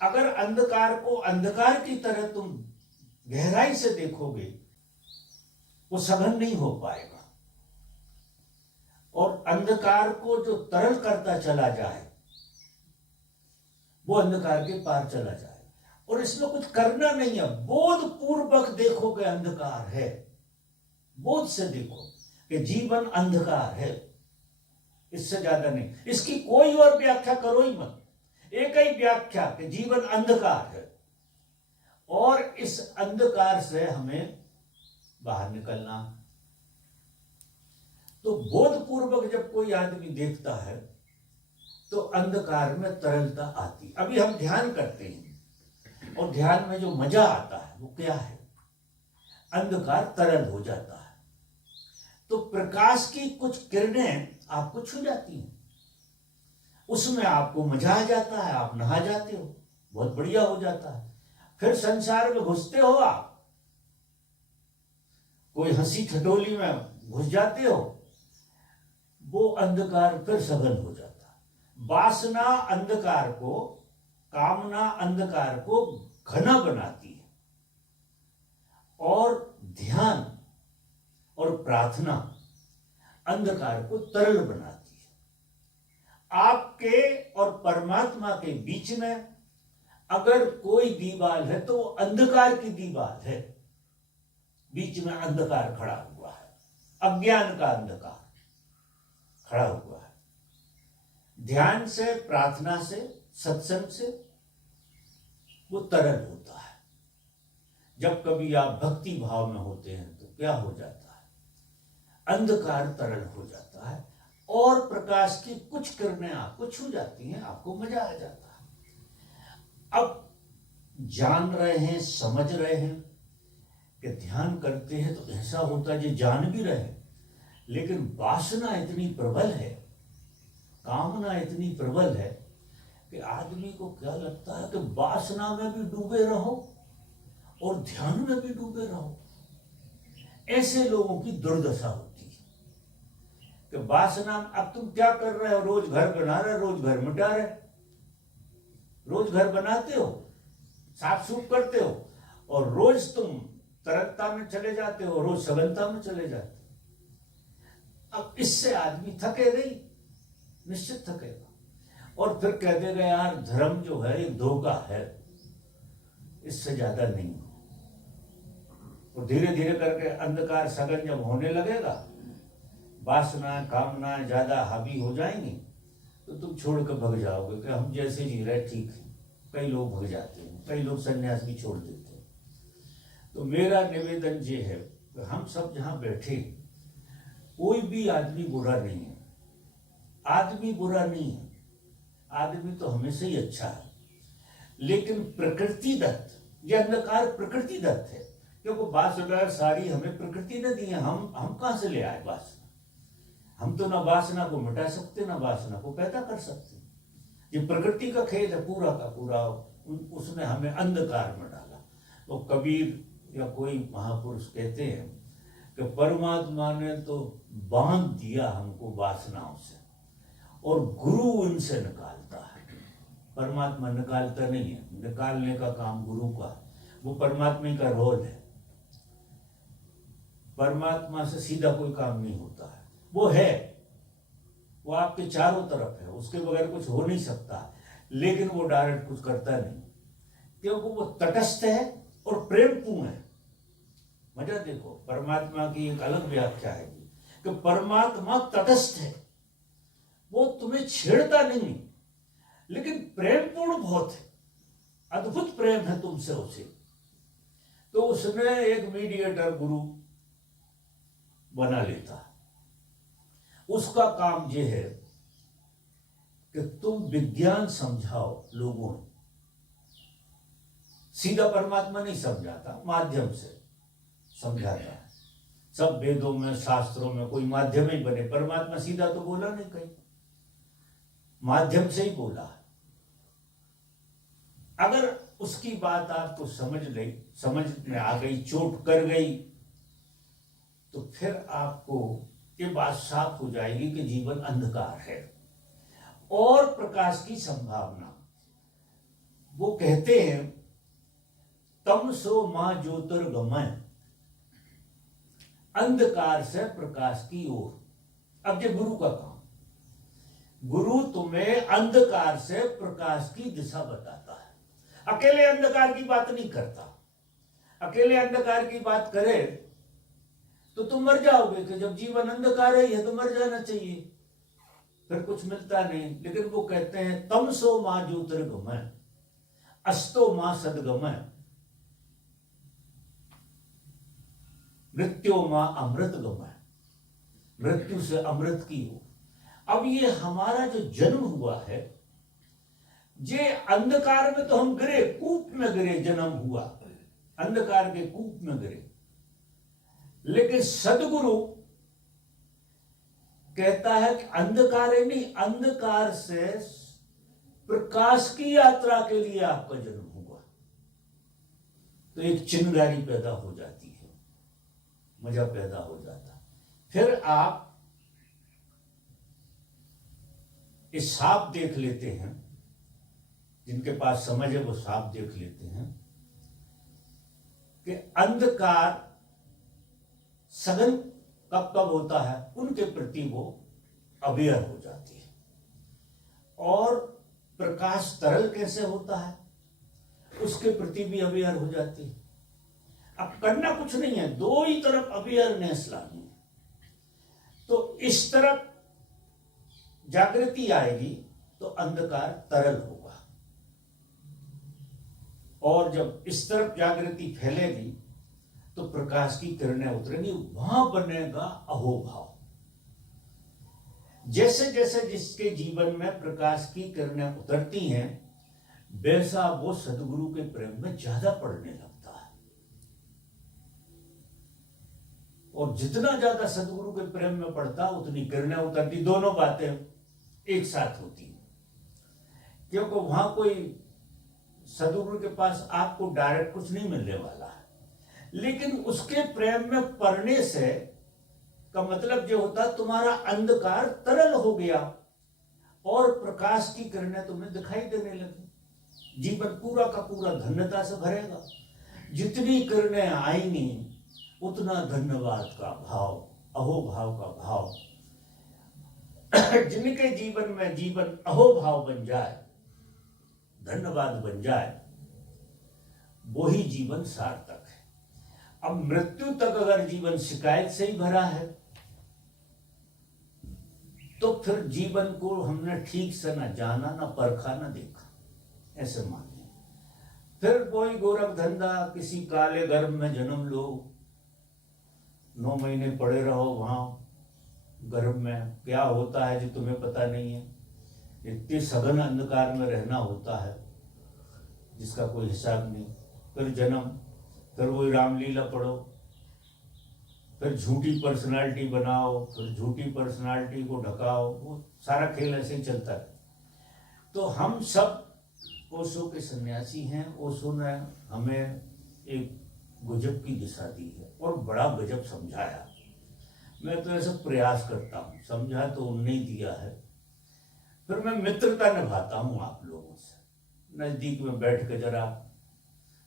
अगर अंधकार को अंधकार की तरह तुम गहराई से देखोगे, वो सघन नहीं हो पाएगा। और अंधकार को जो तरल करता चला जाए, वो अंधकार के पार चला जाए। और इसमें कुछ करना नहीं है, बोध पूर्वक देखोगे अंधकार है, बोध से देखो कि जीवन अंधकार है, इससे ज्यादा नहीं। इसकी कोई और व्याख्या करो ही मत, एक ही व्याख्या कि जीवन अंधकार है, और इस अंधकार से हमें बाहर निकलना। तो बोधपूर्वक जब कोई आदमी देखता है तो अंधकार में तरलता आती। अभी हम ध्यान करते हैं, और ध्यान में जो मजा आता है वो क्या है? अंधकार तरल हो जाता है, तो प्रकाश की कुछ किरणें आपको छू जाती हैं, उसमें आपको मजा आ जाता है, आप नहा जाते हो, बहुत बढ़िया हो जाता है। फिर संसार में घुसते हो आप, कोई हंसी ठटोली में घुस जाते हो, वो अंधकार फिर सघन हो जाता है। वासना अंधकार को, कामना अंधकार को घना बनाती है, और ध्यान और प्रार्थना अंधकार को तरल बनाती है। आपके और परमात्मा के बीच में अगर कोई दीवार है तो वो अंधकार की दीवार है, बीच में अंधकार खड़ा हुआ है, अज्ञान का अंधकार खड़ा हुआ है। ध्यान से, प्रार्थना से, सत्संग से वो तरल होता है। जब कभी आप भक्ति भाव में होते हैं तो क्या हो जाता है? अंधकार तरल हो जाता है, और प्रकाश की कुछ किरणें आपको छू जाती हैं, आपको मजा आ जाता है। अब जान रहे हैं, समझ रहे हैं कि ध्यान करते हैं तो ऐसा होता है जो जान भी रहे, लेकिन वासना इतनी प्रबल है, कामना इतनी प्रबल है कि आदमी को क्या लगता है कि वासना में भी डूबे रहो और ध्यान में भी डूबे रहो। ऐसे लोगों की दुर्दशा होती है कि वासना, अब तुम क्या कर रहे हो? रोज घर बना रहे, रोज घर मिटा रहे, रोज घर बनाते हो, साफ सूफ करते हो, और रोज तुम तरकता में चले जाते हो, रोज सघनता में चले जाते हो। अब इससे आदमी थकेगा ही, निश्चित थकेगा। और फिर कह देगा यार धर्म जो है ये धोखा है, इससे ज्यादा नहीं हो। और धीरे धीरे करके अंधकार सघन जब होने लगेगा, वासना कामना ज्यादा हावी हो जाएंगी, तो तुम छोड़ कर भग जाओगे कि हम जैसे जी रहे ठीक है। कई लोग भग जाते हैं, कई लोग संन्यास भी छोड़ देते हैं। तो मेरा निवेदन ये है कि हम सब जहां बैठे, कोई भी आदमी बुरा नहीं है, आदमी बुरा नहीं है, आदमी तो हमेशा ही अच्छा है। लेकिन प्रकृति दत्त, ये अंधकार प्रकृति दत्त है, क्योंकि वासना सारी हमें प्रकृति ने दी है। हम कहां से ले आए वासना? हम तो ना वासना को मिटा सकते, ना वासना को पैदा कर सकते। ये प्रकृति का खेल है पूरा का पूरा, उसने हमें अंधकार में डाला। तो कबीर या कोई महापुरुष कहते हैं कि परमात्मा ने तो बांध दिया हमको वासनाओं से, और गुरु इनसे निकालता है। परमात्मा निकालता नहीं है, निकालने का काम गुरु का है, वो परमात्मा का रोल है। परमात्मा से सीधा कोई काम नहीं होता है, वो है, वो आपके चारों तरफ है, उसके बगैर कुछ हो नहीं सकता। लेकिन वो डायरेक्ट कुछ करता नहीं, क्योंकि वो तटस्थ है और प्रेमपूर्ण है। मजा देखो, परमात्मा की एक अलग व्याख्या है कि परमात्मा तटस्थ है, वो तुम्हें छेड़ता नहीं, लेकिन प्रेमपूर्ण बहुत है, अद्भुत प्रेम है तुमसे उसे। तो उसने एक मीडिएटर गुरु बना लेता है। उसका काम यह है कि तुम विज्ञान समझाओ लोगों को। सीधा परमात्मा नहीं समझाता, माध्यम से समझाता है। सब वेदों में शास्त्रों में कोई माध्यम ही बने, परमात्मा सीधा तो बोला नहीं कहीं, माध्यम से ही बोला है। अगर उसकी बात आपको समझ में आ गई, चोट कर गई, तो फिर आपको ये बात साफ हो जाएगी कि जीवन अंधकार है और प्रकाश की संभावना। वो कहते हैं तमसो मां ज्योतिर्गमय, अंधकार से प्रकाश की ओर। अब ये गुरु का काम, गुरु तुम्हें अंधकार से प्रकाश की दिशा बताता है। अकेले अंधकार की बात नहीं करता। अकेले अंधकार की बात करे तो तुम मर जाओगे, कि जब जीवन अंधकार है तो मर जाना चाहिए, फिर कुछ मिलता नहीं। लेकिन वो कहते हैं तमसो मां ज्योतिर्गमय, अस्तो मां सद्गमय, मृत्यु मां अमृतगमय, मृत्यु से अमृत की हो। अब ये हमारा जो जन्म हुआ है, ये अंधकार में तो हम गिरे, कूप में गिरे, जन्म हुआ अंधकार के कूप में गिरे। लेकिन सदगुरु कहता है कि अंधकार है नहीं, अंधकार से प्रकाश की यात्रा के लिए आपका जन्म हुआ। तो एक चिंगारी पैदा हो जाती है, मजा पैदा हो जाता है। फिर आप इस सांप देख लेते हैं, जिनके पास समझ है वो सांप देख लेते हैं कि अंधकार सघन कब कब होता है, उनके प्रति वो अवेयर हो जाती है। और प्रकाश तरल कैसे होता है, उसके प्रति भी अवेयर हो जाती है। अब करना कुछ नहीं है, दो ही तरफ अवेयरनेस लानी है। तो इस तरफ जागृति आएगी तो अंधकार तरल होगा, और जब इस तरफ जागृति फैलेगी तो प्रकाश की किरणें उतरेंगी, वहां बनेगा अहोभाव। जैसे जैसे जिसके जीवन में प्रकाश की किरणें उतरती हैं, वैसा वो सदगुरु के प्रेम में ज्यादा पड़ने लगता है। और जितना ज्यादा सदगुरु के प्रेम में पड़ता, उतनी किरणें उतरती। दोनों बातें एक साथ होती हैं, क्योंकि वहां कोई सदगुरु के पास आपको डायरेक्ट कुछ नहीं मिलने वाला है, लेकिन उसके प्रेम में पड़ने से का मतलब जो होता है तुम्हारा अंधकार तरल हो गया और प्रकाश की किरणें तुम्हें दिखाई देने लगी। जीवन पूरा का पूरा धन्यता से भरेगा। जितनी किरणें आएंगी उतना धन्यवाद का भाव, अहोभाव का भाव, जिनके जीवन में जीवन अहोभाव बन जाए, धन्यवाद बन जाए, वो ही जीवन सार्थक है। अब मृत्यु तक अगर जीवन शिकायत से ही भरा है तो फिर जीवन को हमने ठीक से ना जाना, ना परखा, ना देखा, ऐसे मानिए। फिर कोई गोरख धंधा, किसी काले गर्भ में जन्म लो, 9 महीने पड़े रहो वहां गर्भ में, क्या होता है जो तुम्हें पता नहीं है। इतने सघन अंधकार में रहना होता है जिसका कोई हिसाब नहीं। फिर जन्म, फिर वही रामलीला पढ़ो, फिर झूठी पर्सनालिटी बनाओ, फिर झूठी पर्सनालिटी को ढकाओ, वो सारा खेल ऐसे ही चलता है। तो हम सब ओशो के सन्यासी हैं। ओशो ने हमें एक गजब की दिशा दी है और बड़ा गजब समझाया। मैं तो ऐसा प्रयास करता हूँ, समझा तो उनने ही दिया है। फिर मैं मित्रता निभाता हूँ आप लोगों से, नज़दीक में बैठ के जरा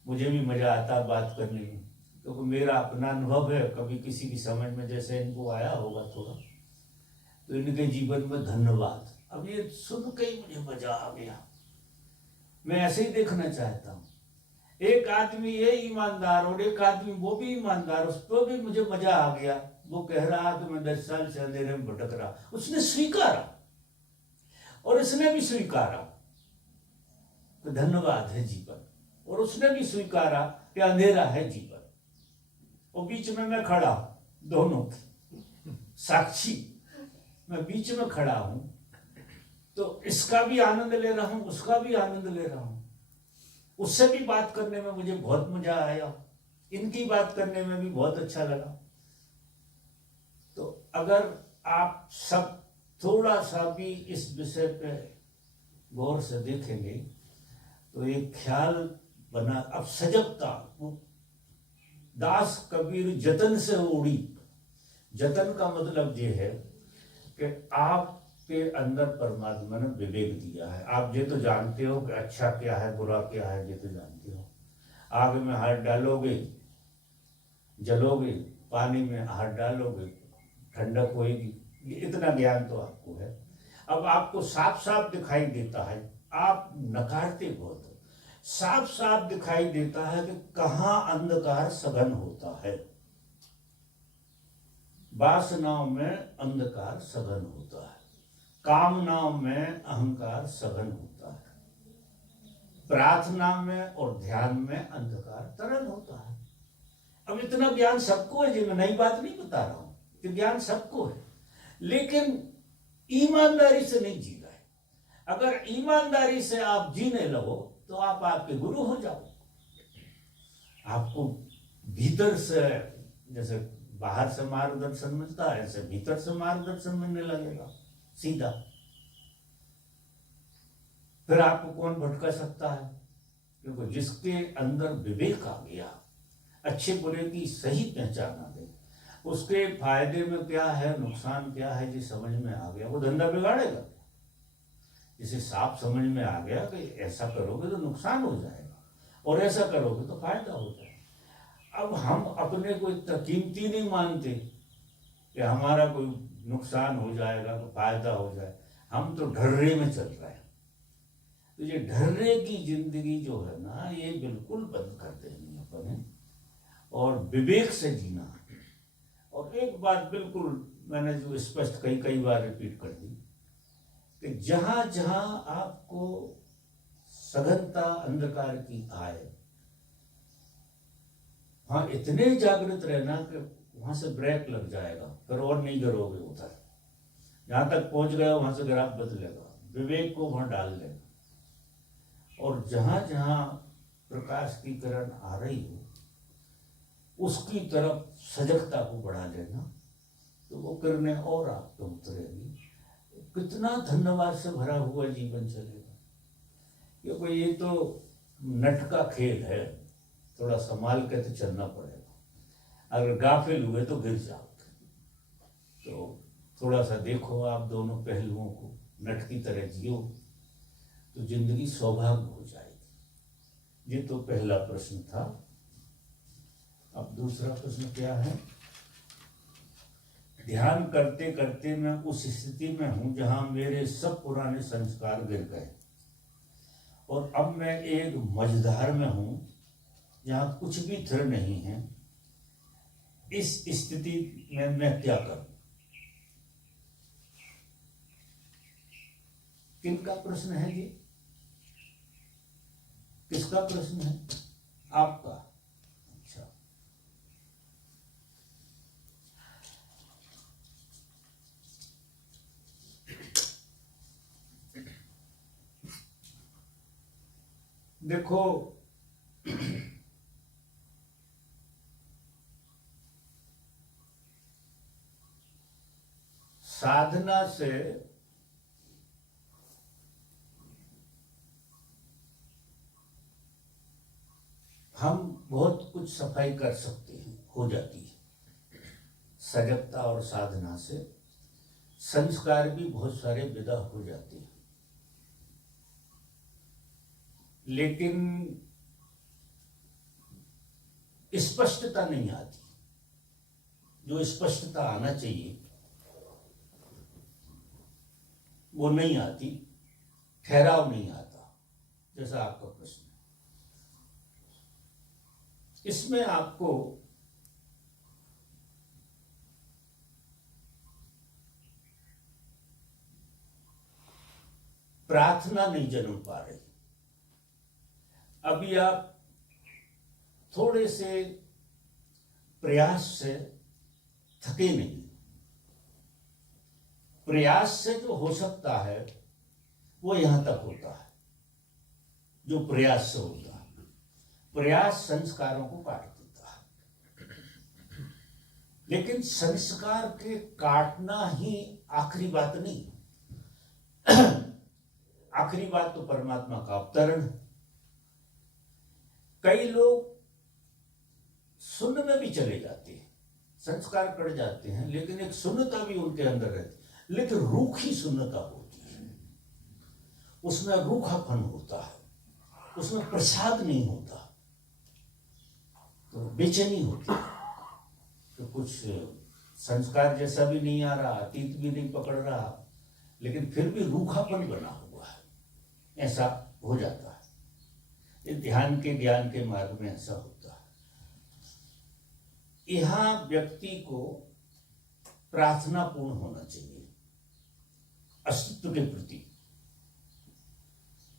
मुझे भी मज़ा आता है बात करने में, क्योंकि मेरा अपना अनुभव है। कभी किसी की समझ में जैसे इनको आया होगा थोड़ा, तो इनके जीवन में धन्यवाद। अब ये सुन के ही मुझे मजा आ गया। मैं ऐसे ही देखना चाहता हूँ, एक आदमी ये ईमानदार और एक आदमी वो भी ईमानदार, उस पर भी मुझे मजा आ गया। वो कह रहा कि मैं 10 साल से अंधेरे में भटक रहा, उसने स्वीकारा और इसने भी स्वीकारा तो धन्यवाद है जीवन। और उसने भी स्वीकारा कि अंधेरा है जीवन, और बीच में मैं खड़ा हूं, दोनों साक्षी मैं बीच में खड़ा हूं, तो इसका भी आनंद ले रहा हूं, उसका भी आनंद ले रहा हूं। उससे भी बात करने में मुझे बहुत मजा आया, इनकी बात करने में भी बहुत अच्छा लगा। तो अगर आप सब थोड़ा सा भी इस विषय पे गौर से देखेंगे तो एक ख्याल बना। अब सजगता, दास कबीर जतन से उड़ी। जतन का मतलब ये है कि आपके अंदर परमात्मा ने विवेक दिया है। आप ये तो जानते हो कि अच्छा क्या है, बुरा क्या है, ये तो जानते हो। आग में हाथ डालोगे जलोगे, पानी में हाथ डालोगे ठंडक होएगी, ये इतना ज्ञान तो आपको है। अब आपको साफ साफ दिखाई देता है, आप नकारते बहुत हो, साफ साफ दिखाई देता है कि कहाँ अंधकार सघन होता है। वासनाओं में अंधकार सघन होता है, कामनाओं में अहंकार सघन होता है, प्रार्थना में और ध्यान में अंधकार तरल होता है। अब इतना ज्ञान सबको है जी, मैं नई बात नहीं बता रहा हूं कि ज्ञान सबको है, लेकिन ईमानदारी से नहीं जी रहे। अगर ईमानदारी से आप जीने लगो तो आप आपके गुरु हो जाओ। आपको भीतर से, जैसे बाहर से मार्गदर्शन मिलता है, ऐसे भीतर से मार्गदर्शन मिलने लगेगा सीधा। फिर आपको कौन भटका सकता है? क्योंकि जिसके अंदर विवेक आ गया, अच्छे बुरे की सही पहचान आ गई, उसके फायदे में क्या है, नुकसान क्या है, ये समझ में आ गया, वो धंधा बिगाड़ेगा। जिसे साफ समझ में आ गया कि ऐसा करोगे तो नुकसान हो जाएगा और ऐसा करोगे तो फायदा हो जाएगा। अब हम अपने को इतना कीमती नहीं मानते कि हमारा कोई नुकसान हो जाएगा तो फायदा हो जाए। हम तो ढर्रे में चल रहे हैं। तो ये ढर्रे की जिंदगी जो है ना, ये बिल्कुल बंद कर देनी अपने और विवेक से जीना। और एक बात बिल्कुल मैंने जो स्पष्ट कई बार रिपीट कर दी कि जहां जहां आपको सघनता अंधकार की आए, वहां इतने जागृत रहना कि वहां से ब्रेक लग जाएगा, फिर और नहीं गिरोगे उधर। जहां तक पहुंच गया वहां से ग्राफ बदलेगा, विवेक को वहां डाल देगा। और जहां जहां प्रकाश की किरण आ रही हो उसकी तरफ सजगता को बढ़ा लेना, तो वो किरणें और आप पे उतरेगी। कितना धन्यवाद से भरा हुआ जीवन चलेगा। क्योंकि ये तो नट का खेल है, थोड़ा संभाल के तो चलना पड़ेगा। अगर गाफिल हुए तो गिर जाओगे। तो थोड़ा सा देखो आप दोनों पहलुओं को, नट की तरह जियो तो जिंदगी सौभाग्य हो जाएगी। ये तो पहला प्रश्न था। अब दूसरा प्रश्न क्या है? ध्यान करते करते मैं उस स्थिति में हूं जहां मेरे सब पुराने संस्कार गिर गए और अब मैं एक मझधार में हूं जहां कुछ भी स्थिर नहीं है। इस स्थिति में मैं क्या करूं? किनका प्रश्न है ये? किसका प्रश्न है? आपका। अच्छा, देखो, साधना से हम बहुत कुछ सफाई कर सकते हैं, हो जाती है। सजगता और साधना से संस्कार भी बहुत सारे विदा हो जाते हैं, लेकिन स्पष्टता नहीं आती। जो स्पष्टता आना चाहिए वो नहीं आती, ठहराव नहीं आता, जैसा आपका प्रश्न है। इसमें आपको प्रार्थना नहीं जन्म पा रही। अभी आप थोड़े से प्रयास से थके नहीं। प्रयास से जो हो सकता है वो यहां तक होता है, जो प्रयास से होता है। प्रयास संस्कारों को काट देता है, लेकिन संस्कार के काटना ही आखिरी बात नहीं। आखिरी बात तो परमात्मा का अवतरण। कई लोग शून्य में भी चले जाते हैं, संस्कार कट जाते हैं, लेकिन एक शून्यता भी उनके अंदर रहती है, लेकिन रूखी शून्यता होती है। उसमें रूखापन होता है, उसमें प्रसाद नहीं होता, तो बेचैनी होती है। तो कुछ संस्कार जैसा भी नहीं आ रहा, अतीत भी नहीं पकड़ रहा, लेकिन फिर भी रूखापन बना हुआ है, ऐसा हो जाता है। ये ध्यान के ज्ञान के मार्ग में ऐसा होता है। यहां व्यक्ति को प्रार्थना पूर्ण होना चाहिए, अस्तित्व के प्रति,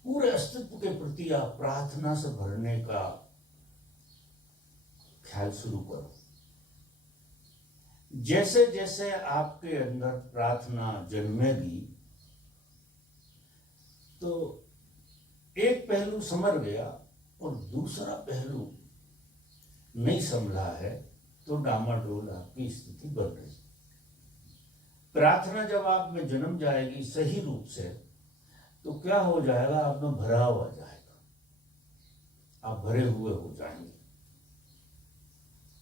पूरे अस्तित्व के प्रति आप प्रार्थना से भरने का ख्याल शुरू करो। जैसे जैसे आपके अंदर प्रार्थना जन्मेगी तो एक पहलू समझ गया और दूसरा पहलू नहीं संभला है, तो डामाडोल आपकी स्थिति बन रही। प्रार्थना जब आप में जन्म जाएगी सही रूप से, तो क्या हो जाएगा? आप में भराव आ जाएगा, आप भरे हुए हो जाएंगे।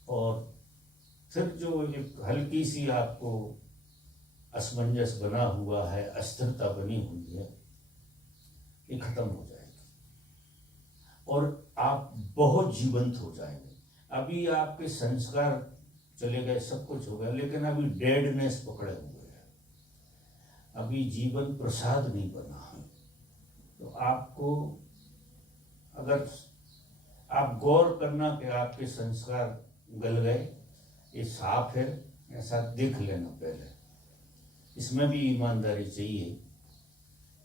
और फिर जो एक हल्की सी आपको असमंजस बना हुआ है, अस्थिरता बनी हुई है, ये खत्म हो जाएगी और आप बहुत जीवंत हो जाएंगे। अभी आपके संस्कार चले गए, सब कुछ हो गया, लेकिन अभी डेडनेस पकड़े हुए है, अभी जीवन प्रसाद नहीं बना है। तो आपको, अगर आप गौर करना कि आपके संस्कार गल गए, ये साफ है, ऐसा देख लेना पहले। इसमें भी ईमानदारी चाहिए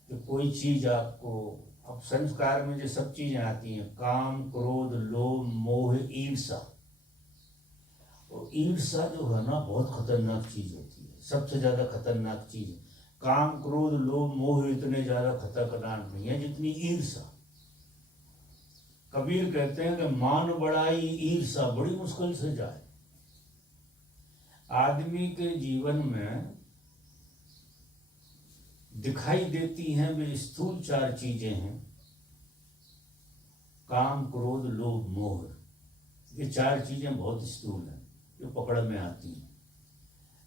कि कोई चीज आपको, अब संस्कार में जो सब चीजें आती हैं, काम, क्रोध, लोभ, मोह, ईर्षा। और ईर्षा जो है ना, बहुत खतरनाक चीज होती है, सबसे ज्यादा खतरनाक चीज है। काम, क्रोध, लोभ, मोह इतने ज्यादा खतरनाक नहीं है जितनी ईर्षा। कबीर कहते हैं कि मान बढ़ाई ईर्षा बड़ी मुश्किल से जाए। आदमी के जीवन में दिखाई देती हैं वे स्थूल चार चीजें हैं, काम, क्रोध, लोभ, मोह। ये चार चीजें बहुत स्थूल हैं, जो पकड़ में आती हैं।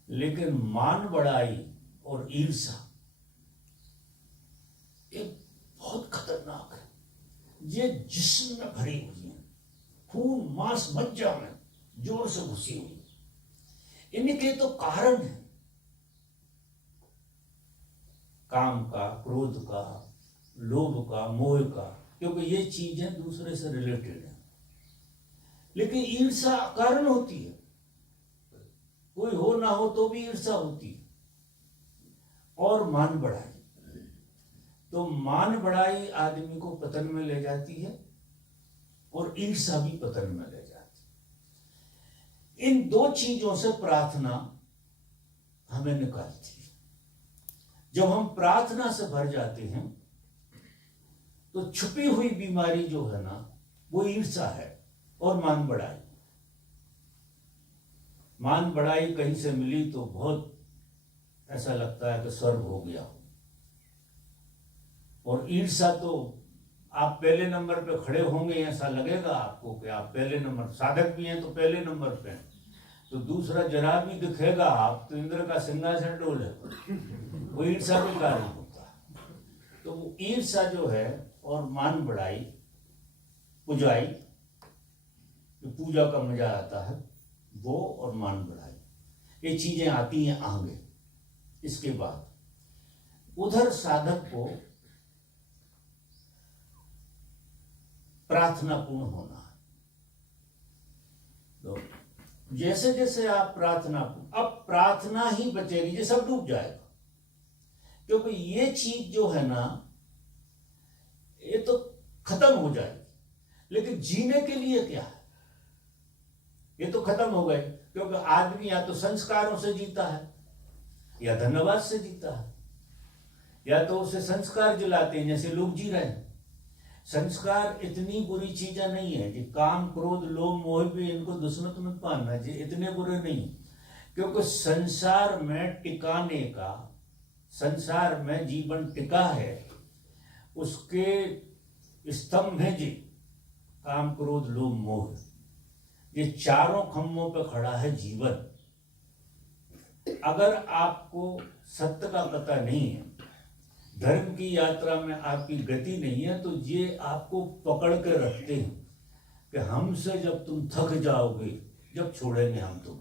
लेकिन मान बढ़ाई और ईर्षा ये बहुत खतरनाक है। ये जिस्म में भरी हुई है, खून मांस मज्जा में जोर से घुसी हुई। इनके तो कारण है काम का, क्रोध का, लोभ का, मोह का, क्योंकि ये चीजें दूसरे से रिलेटेड है। लेकिन ईर्ष्या कारण होती है, कोई हो ना हो तो भी ईर्ष्या होती है। और मान बढ़ाई, तो मान बढ़ाई आदमी को पतन में ले जाती है और ईर्ष्या भी पतन में ले जाती है। इन दो चीजों से प्रार्थना हमें निकालती है। जब हम प्रार्थना से भर जाते हैं तो छुपी हुई बीमारी जो है ना, वो ईर्ष्या है और मान बढ़ाई। मान बढ़ाई कहीं से मिली तो बहुत ऐसा लगता है कि स्वर्ग हो गया। और ईर्ष्या तो आप पहले नंबर पे खड़े होंगे, ऐसा लगेगा आपको कि आप पहले नंबर, साधक भी हैं तो पहले नंबर पे हैं, तो दूसरा जरा भी दिखेगा आप तो इंद्र का सिंहासन डोले, वो ईर्ष्या के कारण होता है। तो वो ईर्ष्या जो है और मान बढ़ाई, पुजाई, पूजा का मजा आता है वो, और मान बढ़ाई, ये चीजें आती हैं आगे। इसके बाद उधर साधक को प्रार्थना पूर्ण होना है। तो जैसे जैसे आप प्रार्थना, अब प्रार्थना ही बचेगी, ये सब डूब जाएगा। क्योंकि ये चीज जो है ना, ये तो खत्म हो जाएगी, लेकिन जीने के लिए क्या है, ये तो खत्म हो गए। क्योंकि आदमी या तो संस्कारों से जीता है या धन्यवाद से जीता है, या तो उसे संस्कार जिलाते हैं जैसे लोग जी रहे हैं। संस्कार इतनी बुरी चीजें नहीं है कि काम, क्रोध, लोभ, मोह भी इनको दुश्मन मत मानना, जी इतने बुरे नहीं। क्योंकि संसार में टिकाने का, संसार में जीवन टिका है, उसके स्तंभ है जी काम, क्रोध, लोभ, मोह। ये चारों खंभों पे खड़ा है जीवन। अगर आपको सत्य का पता नहीं है, धर्म की यात्रा में आपकी गति नहीं है, तो ये आपको पकड़ के रखते हैं कि हमसे जब तुम थक जाओगे, जब छोड़ेंगे हम तुम।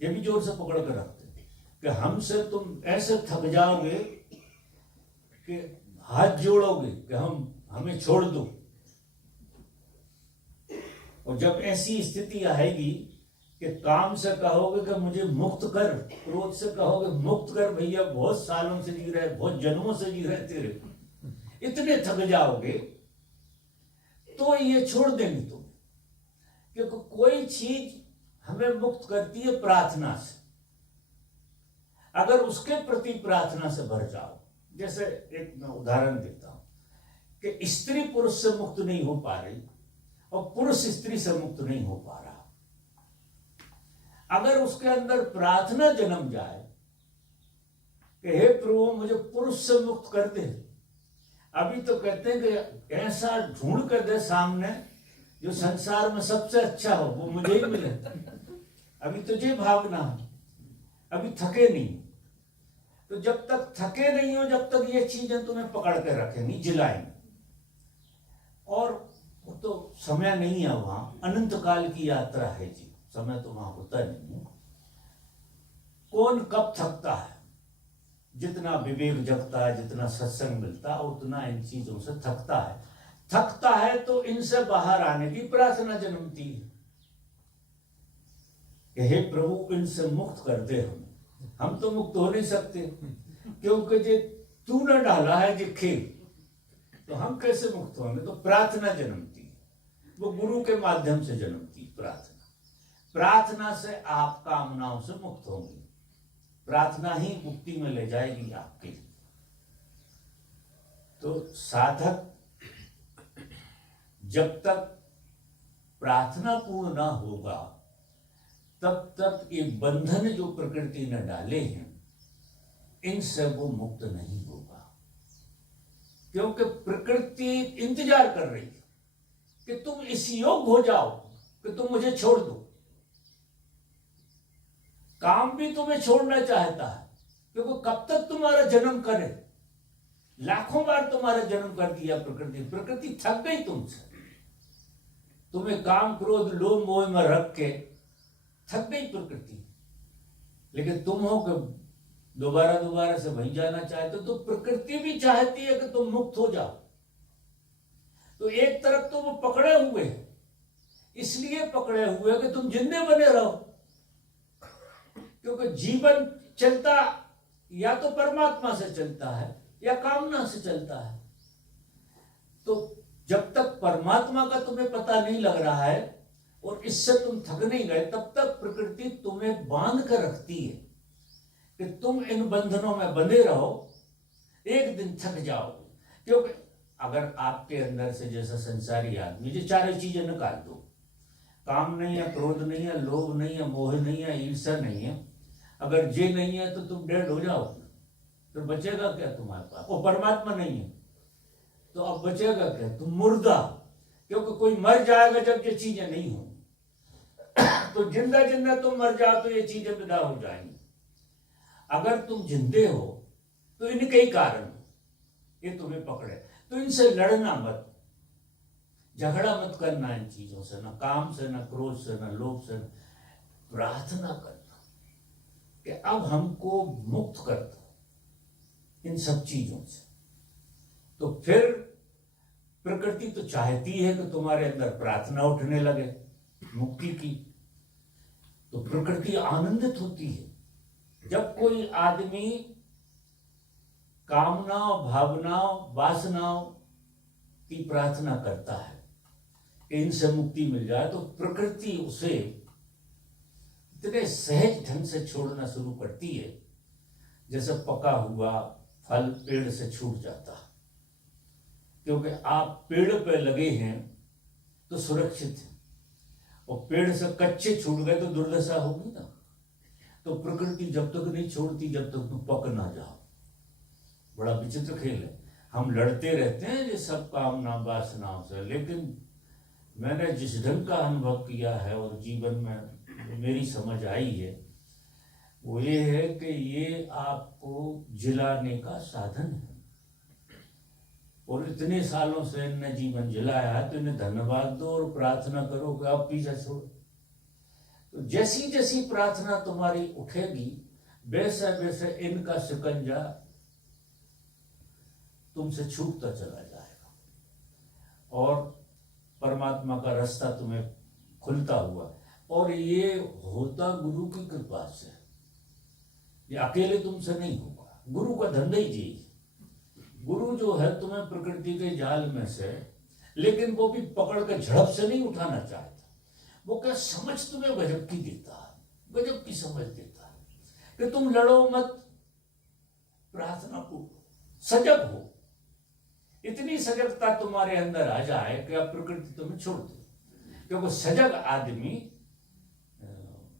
ये भी जोर से पकड़ के रखते हैं कि हमसे तुम ऐसे थक जाओगे कि हाथ जोड़ोगे कि हमें छोड़ दो। और जब ऐसी स्थिति आएगी कि काम से कहोगे कि मुझे मुक्त कर, क्रोध से कहोगे मुक्त कर, भैया बहुत सालों से जी रहे, बहुत जन्मों से जी रहे तेरे, इतने थक जाओगे तो ये छोड़ देंगे तुम। क्योंकि कोई चीज हमें मुक्त करती है प्रार्थना से। अगर उसके प्रति प्रार्थना से भर जाओ, जैसे एक मैं उदाहरण देता हूं कि स्त्री पुरुष से मुक्त नहीं हो पा रही और पुरुष स्त्री से मुक्त नहीं हो पा रहा। अगर उसके अंदर प्रार्थना जन्म जाए कि हे प्रभु मुझे पुरुष से मुक्त कर दे, अभी तो कहते हैं कि ऐसा ढूंढ कर दे सामने जो संसार में सबसे अच्छा हो, वो मुझे ही मिले। अभी तुझे भागना है, अभी थके नहीं। तो जब तक थके नहीं हो, जब तक ये चीजें तुम्हें पकड़ के रखेंगी, जिलाएंगी। और तो समय नहीं है वहां, अनंत काल की यात्रा है जी, समय तो वहां होता नहीं है। कौन कब थकता है? जितना विवेक जगता है, जितना सत्संग मिलता है, उतना इन चीजों से थकता है। थकता है तो इनसे बाहर आने की प्रार्थना जन्मती है कि हे प्रभु इनसे मुक्त कर दे हमें। हम तो मुक्त हो नहीं सकते, क्योंकि जे तूने डाला है जे खेल, तो हम कैसे मुक्त होंगे? तो प्रार्थना जन्मती है, वो गुरु के माध्यम से जन्मती है प्रार्थना। प्रार्थना से आप कामनाओं से मुक्त होंगे, प्रार्थना ही मुक्ति में ले जाएगी आपके। तो साधक जब तक प्रार्थना पूर्ण ना होगा, तब तक ये बंधन जो प्रकृति ने डाले हैं, इनसे वो मुक्त नहीं होगा। क्योंकि प्रकृति इंतजार कर रही है कि तुम इस योग्य हो जाओ कि तुम मुझे छोड़ दो। काम भी तुम्हें छोड़ना चाहता है, क्योंकि कब तक तुम्हारा जन्म करे, लाखों बार तुम्हारा जन्म कर दिया प्रकृति, प्रकृति थक गई तुमसे, तुम्हें काम क्रोध लोभ मोह में रख के थक गई प्रकृति। लेकिन तुम हो कि दोबारा दोबारा से वहीं जाना चाहते हो, तो प्रकृति भी चाहती है कि तुम मुक्त हो जाओ। तो एक तरफ तो वो पकड़े हुए हैं, इसलिए पकड़े हुए कि तुम जिंदे बने रहो, क्योंकि जीवन चलता या तो परमात्मा से चलता है या कामना से चलता है। तो जब तक परमात्मा का तुम्हें पता नहीं लग रहा है और इससे तुम थक नहीं गए, तब तक प्रकृति तुम्हें बांध कर रखती है कि तुम इन बंधनों में बंधे रहो, एक दिन थक जाओगे। क्योंकि अगर आपके अंदर से जैसा संसारी आदमी जो चारों चीजें निकाल दो, काम नहीं है, क्रोध नहीं है, लोभ नहीं है, मोह नहीं है, ईर्ष्या नहीं है, अगर ये नहीं है तो तुम डेड हो जाओ, तो बचेगा क्या तुम्हारे पास? वो परमात्मा नहीं है तो अब बचेगा क्या? तुम मुर्दा, क्योंकि कोई मर जाएगा जब ये चीजें नहीं हो। तो जिंदा जिंदा तुम मर जाओ तो ये चीजें विदा हो जाएंगी। अगर तुम जिंदे हो तो इनके ही कारण ये तुम्हें पकड़े, तो इनसे लड़ना मत, झगड़ा मत करना इन चीजों से, ना काम से, ना क्रोध से, ना लोभ से। प्रार्थना करना कि अब हमको मुक्त कर दो इन सब चीजों से। तो फिर प्रकृति तो चाहती है कि तुम्हारे अंदर प्रार्थना उठने लगे मुक्ति की। तो प्रकृति आनंदित होती है जब कोई आदमी कामनाओं, भावनाओं, वासनाओं की प्रार्थना करता है कि इनसे मुक्ति मिल जाए, तो प्रकृति उसे इतने सहज ढंग से छोड़ना शुरू करती है जैसे पका हुआ फल पेड़ से छूट जाता है। क्योंकि आप पेड़ पे लगे हैं तो सुरक्षित है, और पेड़ से कच्चे छूट गए तो दुर्दशा होगी ना। तो प्रकृति जब तक नहीं छोड़ती जब तक तुम पक ना जाओ। बड़ा विचित्र खेल है। हम लड़ते रहते हैं ये सब कामना वासनाओं से, लेकिन मैंने जिस ढंग का अनुभव किया है और जीवन में मेरी समझ आई है वो ये है कि ये आपको जिलाने का साधन है। और इतने सालों से इन्हें जीवन जिलाया है तो इन्हें धन्यवाद दो और प्रार्थना करो कि आप पीछे छोड़ो। तो जैसी जैसी प्रार्थना तुम्हारी उठेगी वैसे वैसे इनका शिकंजा तुमसे छूटता चला जाएगा और परमात्मा का रास्ता तुम्हें खुलता हुआ। और ये होता गुरु की कृपा से, ये अकेले तुमसे नहीं होगा। गुरु का धंधा ही यही है। गुरु जो है तुम्हें प्रकृति के जाल में से, लेकिन वो भी पकड़ के झड़प से नहीं उठाना चाहता। वो क्या समझ तुम्हें गजब की देता है, गजब की समझ देता है कि तुम लड़ो मत, प्रार्थना को सजग हो। इतनी सजगता तुम्हारे अंदर आ जाए कि अब प्रकृति तुम्हें छोड़ दे। क्योंकि सजग आदमी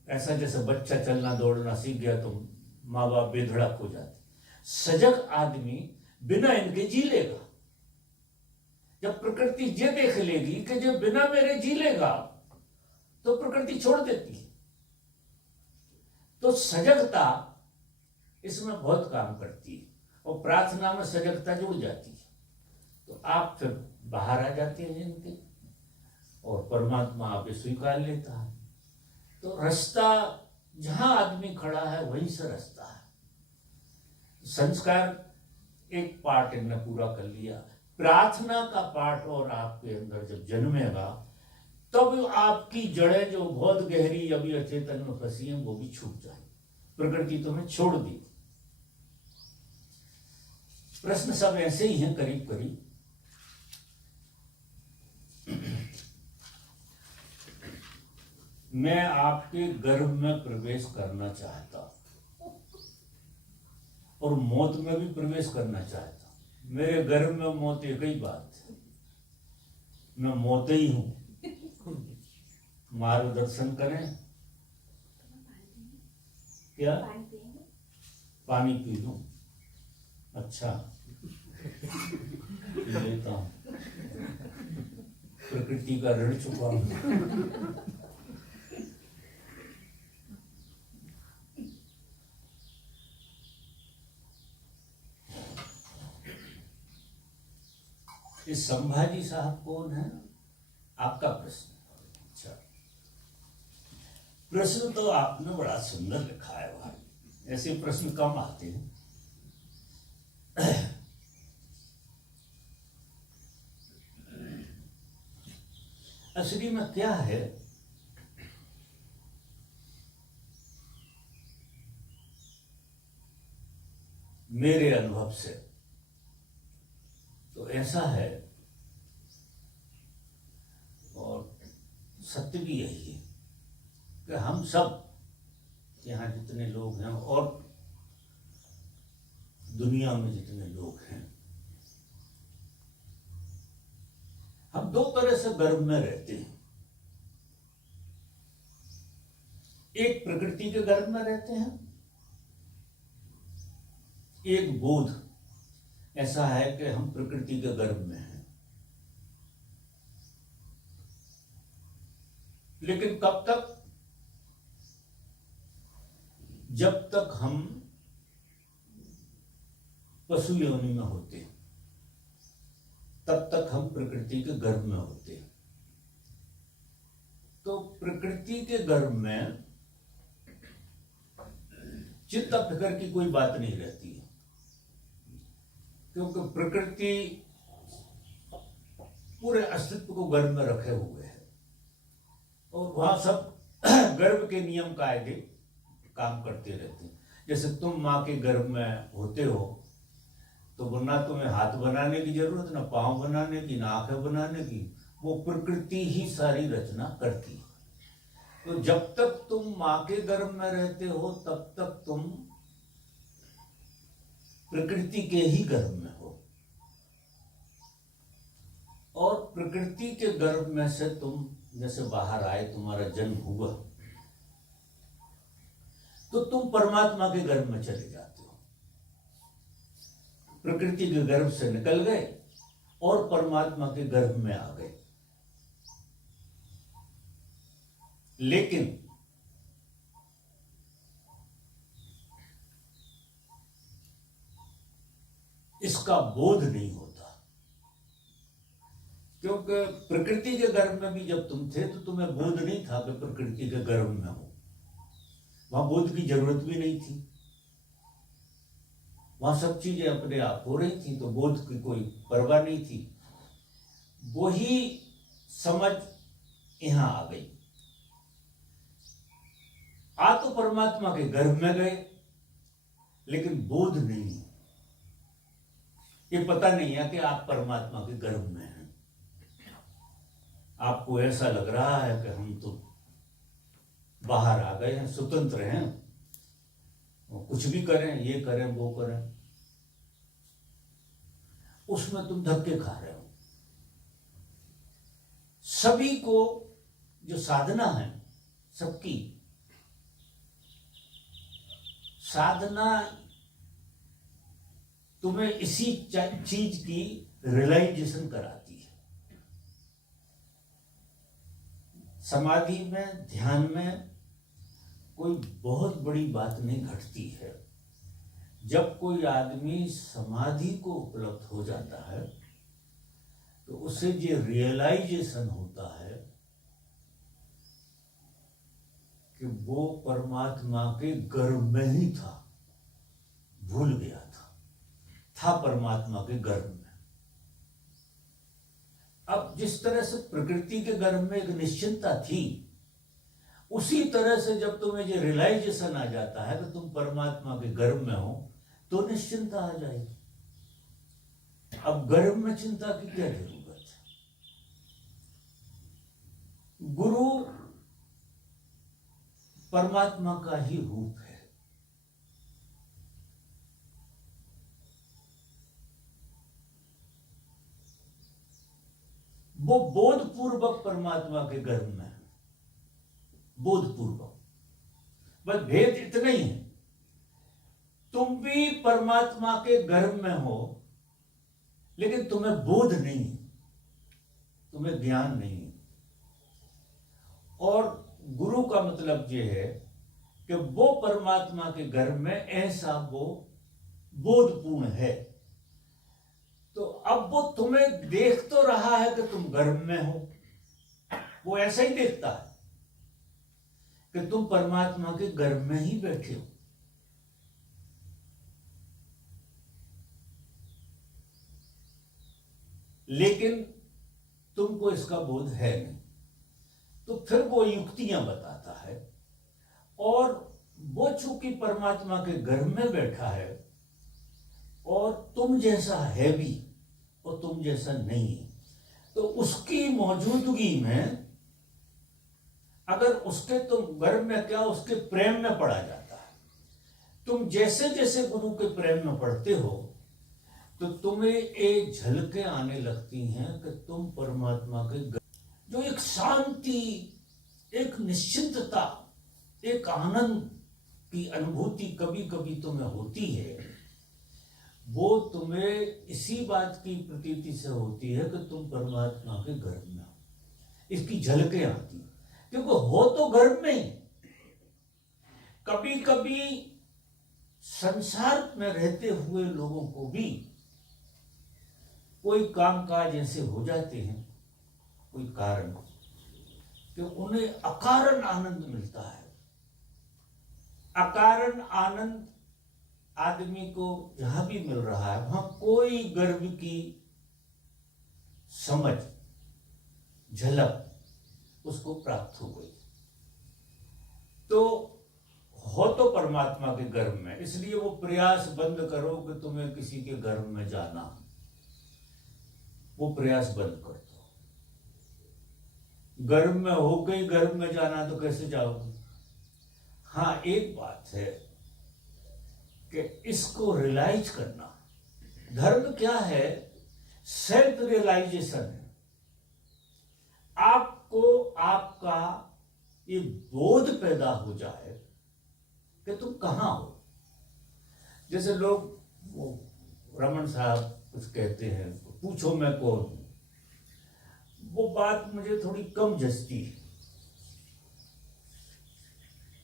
ऐसा जैसे बच्चा चलना दौड़ना सीख गया तो माँ बाप बेधड़क हो जाते, सजग आदमी बिना इनके जी लेगा। जब प्रकृति ये देख लेगी कि जो बिना मेरे जी लेगा तो प्रकृति छोड़ देती है। तो सजगता इसमें बहुत काम करती है और प्रार्थना में सजगता जुड़ जाती है। तो आप फिर बाहर आ जाते हैं इनके और परमात्मा आप स्वीकार लेता है। तो रास्ता जहां आदमी खड़ा है वहीं से रास्ता है। संस्कार एक पार्ट इनने पूरा कर लिया, प्रार्थना का पार्ट और आपके अंदर जब जन्मेगा तब आपकी जड़ें जो बहुत गहरी अभी अचेतन में फंसी हैं वो भी छूट जाए। प्रकृति तुम्हें छोड़ दी। प्रश्न सब ऐसे ही हैं करीब करीब। मैं आपके गर्भ में प्रवेश करना चाहता और मौत में भी प्रवेश करना चाहता। मेरे गर्भ में मौत एक ही बात है, मैं मौत ही हूं। मार्गदर्शन करें क्या? पानी पी लूं? अच्छा लेता हूं, प्रकृति का ऋण चुकाऊं। ये संभाजी साहब कौन है? आपका प्रश्न। अच्छा, प्रश्न तो आपने बड़ा सुंदर लिखा है भाई, ऐसे प्रश्न कम आते हैं। असली में क्या है, मेरे अनुभव से तो ऐसा है, और सत्य भी यही है कि हम सब यहाँ जितने लोग हैं और दुनिया में जितने लोग हैं, हम दो तरह से गर्भ में रहते हैं। एक प्रकृति के गर्भ में रहते हैं, एक बोध ऐसा है कि हम प्रकृति के गर्भ में हैं। लेकिन कब तक? जब तक हम पशु योनि में होते हैं, तब तक हम प्रकृति के गर्भ में होते हैं। तो प्रकृति के गर्भ में चिंता फिक्र की कोई बात नहीं रहती है, क्योंकि प्रकृति पूरे अस्तित्व को गर्भ में रखे हुए है और वहां सब गर्भ के नियम कायदे काम करते रहते हैं। जैसे तुम माँ के गर्भ में होते हो तो ना तुम्हें हाथ बनाने की जरूरत, ना पांव बनाने की, ना आंखें बनाने की, वो प्रकृति ही सारी रचना करती है। तो जब तक तुम माँ के गर्भ में रहते हो तब तक तुम प्रकृति के ही गर्भ में हो, और प्रकृति के गर्भ में से तुम जैसे बाहर आए, तुम्हारा जन्म हुआ, तो तुम परमात्मा के गर्भ में चले जाते हो। प्रकृति के गर्भ से निकल गए और परमात्मा के गर्भ में आ गए। लेकिन इसका बोध नहीं होता, क्योंकि प्रकृति के गर्भ में भी जब तुम थे तो तुम्हें बोध नहीं था कि प्रकृति के गर्भ में हो। वहां बोध की जरूरत भी नहीं थी, वहां सब चीजें अपने आप हो रही थी, तो बोध की कोई परवाह नहीं थी। वही समझ यहां आ गई। आ तो परमात्मा के गर्भ में गए, लेकिन बोध नहीं है, ये पता नहीं है कि आप परमात्मा के गर्भ में हैं। आपको ऐसा लग रहा है कि हम तो बाहर आ गए हैं, स्वतंत्र हैं, कुछ भी करें, ये करें वो करें। उसमें तुम धक्के खा रहे हो। सभी को जो साधना है, सबकी साधना तुम्हें इसी चीज की रियलाइजेशन कराती है। समाधि में, ध्यान में कोई बहुत बड़ी बात नहीं घटती है। जब कोई आदमी समाधि को उपलब्ध हो जाता है तो उसे जो रियलाइजेशन होता है कि वो परमात्मा के गर्भ में ही था, भूल गया था परमात्मा के गर्भ में। अब जिस तरह से प्रकृति के गर्भ में एक निश्चिंतता थी, उसी तरह से जब तुम्हें ये रियलाइजेशन आ जाता है कि तुम परमात्मा के गर्भ में हो, तो निश्चिंतता आ जाएगी। अब गर्भ में चिंता की क्या जरूरत है? गुरु परमात्मा का ही रूप है। वो बोधपूर्वक परमात्मा के गर्भ में है, बोधपूर्वक। बस भेद इतना ही है, तुम भी परमात्मा के गर्भ में हो, लेकिन तुम्हें बोध नहीं है, तुम्हें ज्ञान नहीं है। और गुरु का मतलब यह है कि वो परमात्मा के गर्भ में ऐसा वो बोधपूर्ण है। तो अब वो तुम्हें देख तो रहा है कि तुम गर्भ में हो, वो ऐसा ही देखता है कि तुम परमात्मा के गर्भ में ही बैठे हो। लेकिन तुमको इसका बोध है नहीं, तो फिर वो युक्तियां बताता है। और वो चूंकि परमात्मा के गर्भ में बैठा है और तुम जैसा है भी और तुम जैसा नहीं है, तो उसकी मौजूदगी में अगर उसके तुम गर्भ में क्या उसके प्रेम में पड़ा जाता है। तुम जैसे जैसे गुरु के प्रेम में पड़ते हो तो तुम्हें एक झलकें आने लगती हैं कि तुम परमात्मा के जो एक शांति, एक निश्चिंतता, एक आनंद की अनुभूति कभी कभी तुम्हें होती है, वो तुम्हें इसी बात की प्रतीति से होती है कि तुम परमात्मा के गर्भ में हो। इसकी झलकें आती हैं, क्योंकि हो तो गर्भ में ही। कभी कभी संसार में रहते हुए लोगों को भी कोई काम काज ऐसे हो जाते हैं, कोई कारण कि उन्हें अकारण आनंद मिलता है। अकारण आनंद आदमी को जहां भी मिल रहा है वहां कोई गर्व की समझ, झलक उसको प्राप्त हो गई। तो हो तो परमात्मा के गर्भ में, इसलिए वो प्रयास बंद करो कि तुम्हें किसी के गर्भ में जाना, वो प्रयास बंद कर दो। गर्भ में होकर ही गर्भ में जाना तो कैसे जाओगे? हाँ, एक बात है कि इसको रियलाइज करना। धर्म क्या है? सेल्फ रियलाइजेशन है। आपको आपका ये बोध पैदा हो जाए कि तुम कहां हो। जैसे लोग वो रमन साहब कुछ कहते हैं, पूछो मैं कौन हूं, वो बात मुझे थोड़ी कम जचती है।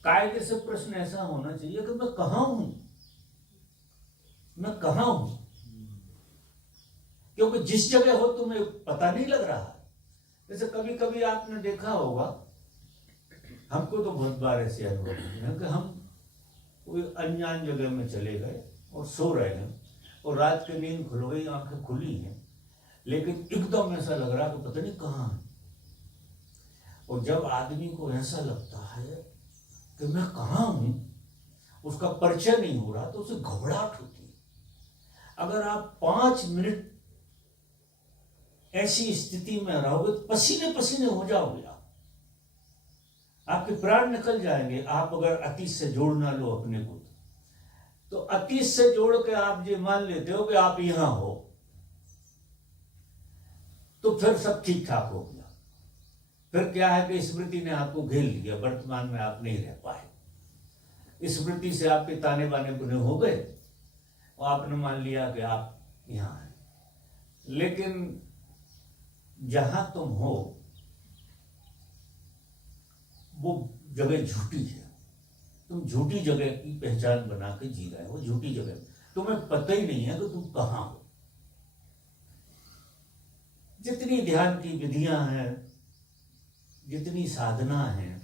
कायदे से प्रश्न ऐसा होना चाहिए कि मैं कहां हूं, मैं कहां हूं। क्योंकि जिस जगह हो तुम्हें पता नहीं लग रहा है। जैसे कभी कभी आपने देखा होगा, हमको तो बहुत बार ऐसे अनुभव हुए हैं कि हम कोई अनजान जगह में चले गए और सो रहे हैं और रात की नींद खुल गई, आंखें खुली हैं, लेकिन एकदम ऐसा लग रहा कि पता नहीं कहां है। और जब आदमी को ऐसा लगता है कि मैं कहां हूं, उसका परिचय नहीं हो रहा, तो उसे घबराहट होती है। अगर आप 5 मिनट ऐसी स्थिति में रहोगे तो पसीने पसीने हो जाओगे आप, आपके प्राण निकल जाएंगे। आप अगर अतीत से जोड़ ना लो अपने को, तो अतीत से जोड़ के आप ये मान लेते हो कि आप यहां हो, तो फिर सब ठीक ठाक हो गया। फिर क्या है कि स्मृति ने आपको घेर लिया, वर्तमान में आप नहीं रह पाए। स्मृति से आपके ताने बाने बुने हो गए और आपने मान लिया कि आप यहां हैं। लेकिन जहां तुम हो वो जगह झूठी है। तुम झूठी जगह की पहचान बना के जी रहे हो, झूठी जगह। तुम्हें पता ही नहीं है कि तुम कहां हो। जितनी ध्यान की विधियां हैं, जितनी साधना है,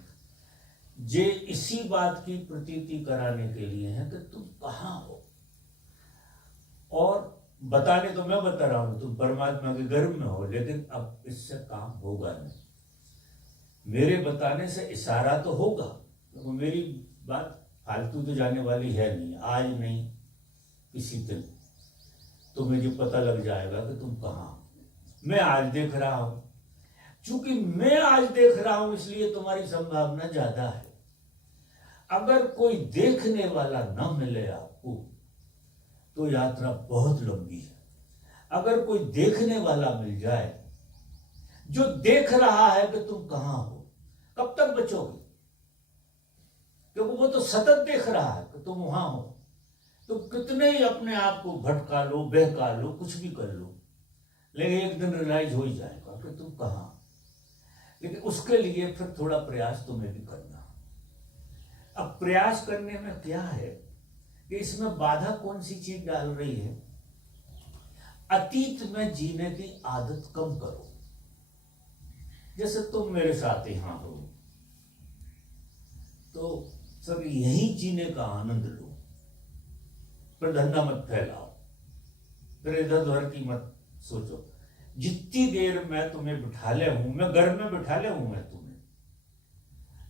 जे इसी बात की प्रतीति कराने के लिए है कि तुम कहां हो। और बताने तो मैं बता रहा हूं तुम परमात्मा के गर्भ में हो, लेकिन अब इससे काम होगा नहीं। मेरे बताने से इशारा तो होगा, तो मेरी बात फालतू तो जाने वाली है नहीं। आज नहीं, किसी दिन तुम्हें जो पता लग जाएगा कि तुम कहां हो। मैं आज देख रहा हूं, चूंकि मैं आज देख रहा हूं इसलिए तुम्हारी संभावना ज्यादा है। अगर कोई देखने वाला ना मिले आपको तो यात्रा बहुत लंबी है। अगर कोई देखने वाला मिल जाए जो देख रहा है कि तुम कहां हो, कब तक बचोगे? क्योंकि वो तो सतत देख रहा है कि तुम वहां हो। तुम कितने ही अपने आप को भटका लो, बहका लो, कुछ भी कर लो, लेकिन एक दिन रियलाइज हो ही जाएगा कि तुम कहां। लेकिन उसके लिए फिर थोड़ा प्रयास तुम्हें भी करना। अब प्रयास करने में क्या है कि इसमें बाधा कौन सी चीज डाल रही है? अतीत में जीने की आदत कम करो। जैसे तुम मेरे साथ यहां हो तो सब यही जीने का आनंद लो, पर धंधा मत फैलाओ, फिर इधर उधर की मत सोचो। जितनी देर मैं तुम्हें बिठा ले हूं, मैं घर में बिठा ले हूं मैं तुम्हें,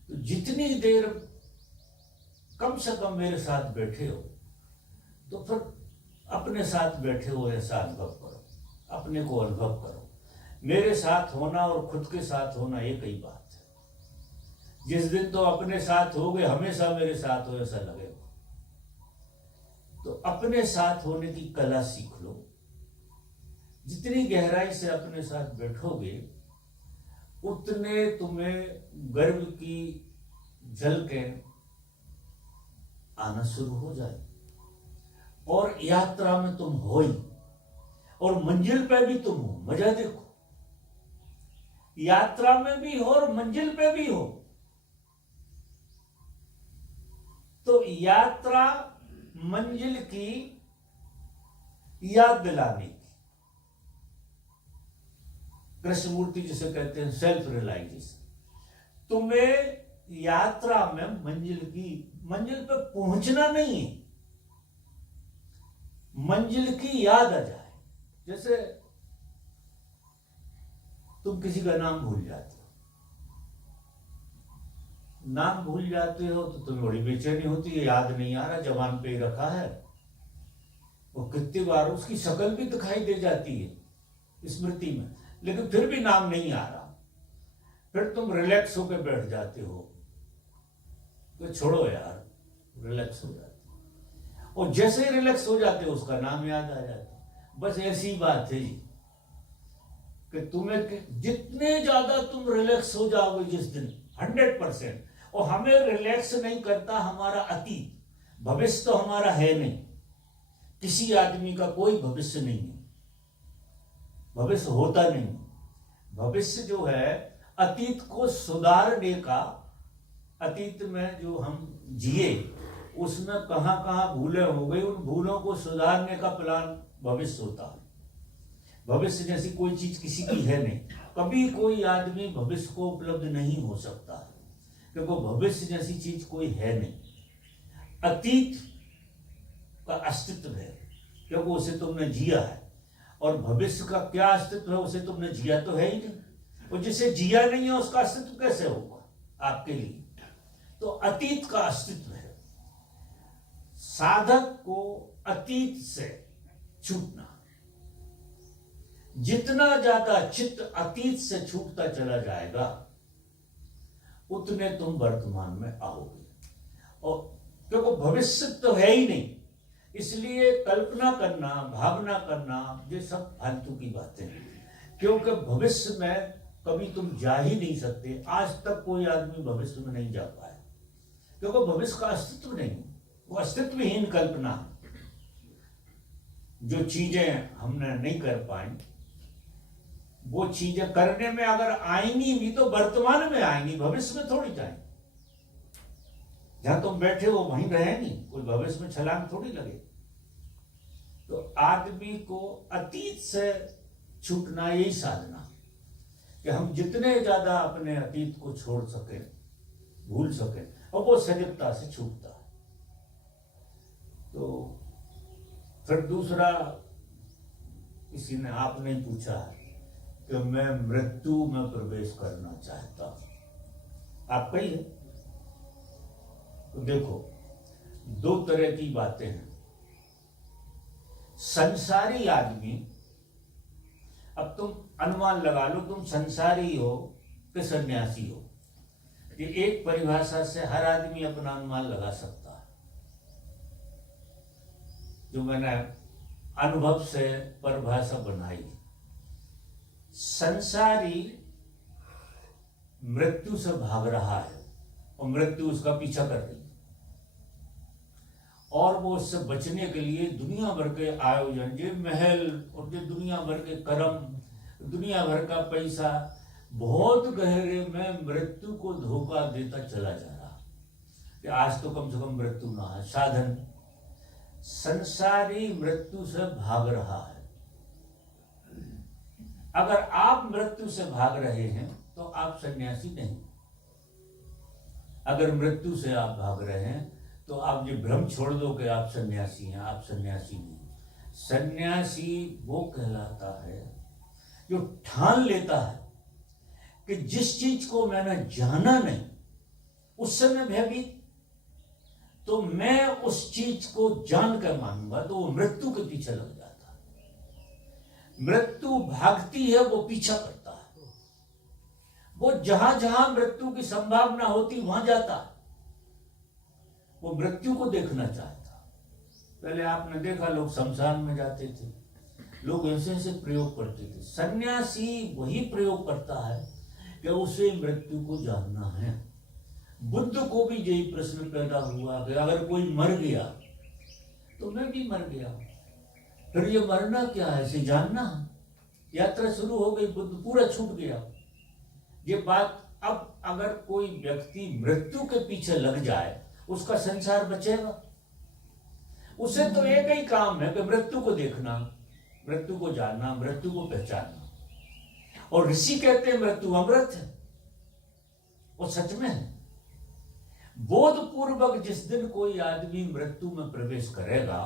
तो जितनी देर कम से कम मेरे साथ बैठे हो, तो फिर अपने साथ बैठे हो ऐसा अनुभव करो, अपने को अनुभव करो। मेरे साथ होना और खुद के साथ होना एक ही बात है। जिस दिन तो अपने साथ हो गए, हमेशा मेरे साथ हो ऐसा लगेगा। तो अपने साथ होने की कला सीख लो। जितनी गहराई से अपने साथ बैठोगे, उतने तुम्हें गर्व की झलकें आना शुरू हो जाए। और यात्रा में तुम हो ही, और मंजिल पे भी तुम हो। मजा देखो, यात्रा में भी हो और मंजिल पे भी हो। तो यात्रा मंजिल की याद दिलाने की, कृष्णमूर्ति जिसे कहते हैं सेल्फ रियलाइजेशन। तुम्हें यात्रा में मंजिल पे पहुंचना नहीं है, मंजिल की याद आ जाए। जैसे तुम किसी का नाम भूल जाते हो, नाम भूल जाते हो तो तुम्हें बड़ी बेचैनी होती है, याद नहीं आ रहा, जबान पे ही रखा है। वो कितनी बार उसकी शक्ल भी दिखाई दे जाती है स्मृति में, लेकिन फिर भी नाम नहीं आ रहा। फिर तुम रिलैक्स होकर बैठ जाते हो, तो छोड़ो यार, रिलैक्स हो जाते हो। और जैसे ही रिलैक्स हो जाते हो उसका नाम याद आ जाता। बस ऐसी बात है जी कि तुम्हें जितने ज्यादा तुम रिलैक्स हो जाओगे जिस दिन 100%। और हमें रिलैक्स नहीं करता हमारा अतीत, भविष्य तो हमारा है नहीं। किसी आदमी का कोई भविष्य नहीं है, भविष्य होता नहीं। भविष्य जो है अतीत को सुधारने का, अतीत में जो हम जिए उसमें कहां कहां भूलें हो गई, उन भूलों को सुधारने का प्लान भविष्य होता है। भविष्य जैसी कोई चीज किसी की है नहीं। कभी कोई आदमी भविष्य को उपलब्ध नहीं हो सकता, क्योंकि भविष्य जैसी चीज कोई है नहीं। अतीत का अस्तित्व है क्योंकि उसे तुमने जिया है, और भविष्य का क्या अस्तित्व है, उसे तुमने जिया तो है ही नहीं। और जिसे जिया नहीं है उसका अस्तित्व कैसे होगा आपके लिए? तो अतीत का अस्तित्व है। साधक को अतीत से छूटना, जितना ज्यादा चित्त अतीत से छूटता चला जाएगा, उतने तुम वर्तमान में आओगे। और क्योंकि भविष्य तो है ही नहीं, इसलिए कल्पना करना, भावना करना, ये सब फालतू की बातें हैं। क्योंकि भविष्य में कभी तुम जा ही नहीं सकते। आज तक कोई आदमी भविष्य में नहीं जा पाया, क्योंकि भविष्य का अस्तित्व नहीं, वो अस्तित्वहीन कल्पना। जो चीजें हमने नहीं कर पाई, वो चीजें करने में अगर आएंगी भी तो वर्तमान में आएंगी, भविष्य में थोड़ी जाएंगी। जहां तुम बैठे हो वहीं रहेंगी, कोई भविष्य में छलांग थोड़ी लगे। तो आदमी को अतीत से छूटना यही साधना, कि हम जितने ज्यादा अपने अतीत को छोड़ सके, भूल सके, और वो सजगता से छूटता है। तो फिर दूसरा, किसी ने, आपने पूछा कि मैं मृत्यु में प्रवेश करना चाहता हूं, आपका ही है। तो देखो, दो तरह की बातें हैं। संसारी आदमी, अब तुम अनुमान लगा लो, तुम संसारी हो कि सन्यासी हो। ये एक परिभाषा से हर आदमी अपना अनुमान लगा सकता है, जो मैंने अनुभव से परिभाषा बनाई। संसारी मृत्यु से भाग रहा है और मृत्यु उसका पीछा कर रही है, और वो उससे बचने के लिए दुनिया भर के आयोजन, ये महल और ये दुनिया भर के कर्म, दुनिया भर का पैसा, बहुत गहरे में मृत्यु को धोखा देता चला जा रहा कि आज तो कम से कम मृत्यु ना है। साधन संसारी मृत्यु से भाग रहा है, अगर आप मृत्यु से भाग रहे हैं तो आप सन्यासी नहीं। अगर मृत्यु से आप भाग रहे हैं तो आप ये भ्रम छोड़ दो कि आप सन्यासी हैं। आप सन्यासी नहीं। सन्यासी वो कहलाता है जो ठान लेता है कि जिस चीज को मैंने जाना नहीं उससे मैं भयभीत, तो मैं उस चीज को जान कर मानूंगा, तो वो मृत्यु के पीछे लग जाता है। मृत्यु भागती है, वो पीछा करता है। वो जहां जहां मृत्यु की संभावना होती वहां जाता है। वो मृत्यु को देखना चाहता। पहले आपने देखा लोग शमशान में जाते थे, लोग ऐसे ऐसे प्रयोग करते थे। सन्यासी वही प्रयोग करता है कि उसे मृत्यु को जानना है। बुद्ध को भी यही प्रश्न पैदा हुआ कि अगर कोई मर गया तो मैं भी मर गया, फिर ये मरना क्या है, इसे जानना। यात्रा शुरू हो गई, बुद्ध पूरा छूट गया ये बात। अब अगर कोई व्यक्ति मृत्यु के पीछे लग जाए उसका संसार बचेगा? उसे तो एक ही काम है कि मृत्यु को देखना, मृत्यु को जानना, मृत्यु को पहचानना। और ऋषि कहते हैं मृत्यु अमृत है, वो सच में है। बोध पूर्वक जिस दिन कोई आदमी मृत्यु में प्रवेश करेगा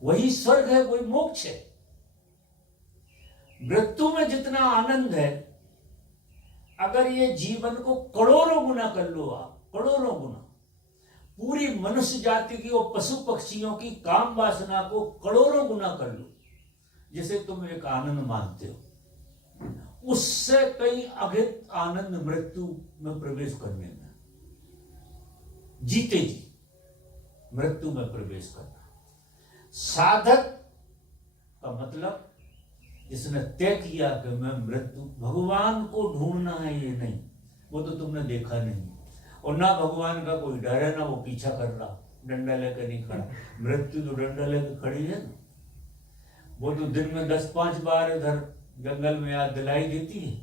वही स्वर्ग है, वही मोक्ष है। मृत्यु में जितना आनंद है, अगर ये जीवन को करोड़ों गुना कर लो आप, करोड़ों गुना, पूरी मनुष्य जाति की और पशु पक्षियों की काम वासना को करोड़ों गुना कर लो, जिसे तुम एक आनंद मानते हो, उससे कई अघित आनंद मृत्यु में प्रवेश करने में। जीते जी मृत्यु में प्रवेश करना। साधक का मतलब जिसने तय किया कि मैं मृत्यु, भगवान को ढूंढना है, ये नहीं, वो तो तुमने देखा नहीं, और ना भगवान का कोई डर है, ना वो पीछा कर रहा, डंडा लेकर नहीं खड़ा। मृत्यु तो डंडा लेकर खड़ी है ना, वो तो दिन में 10-5 बार इधर जंगल में याद दिलाई देती है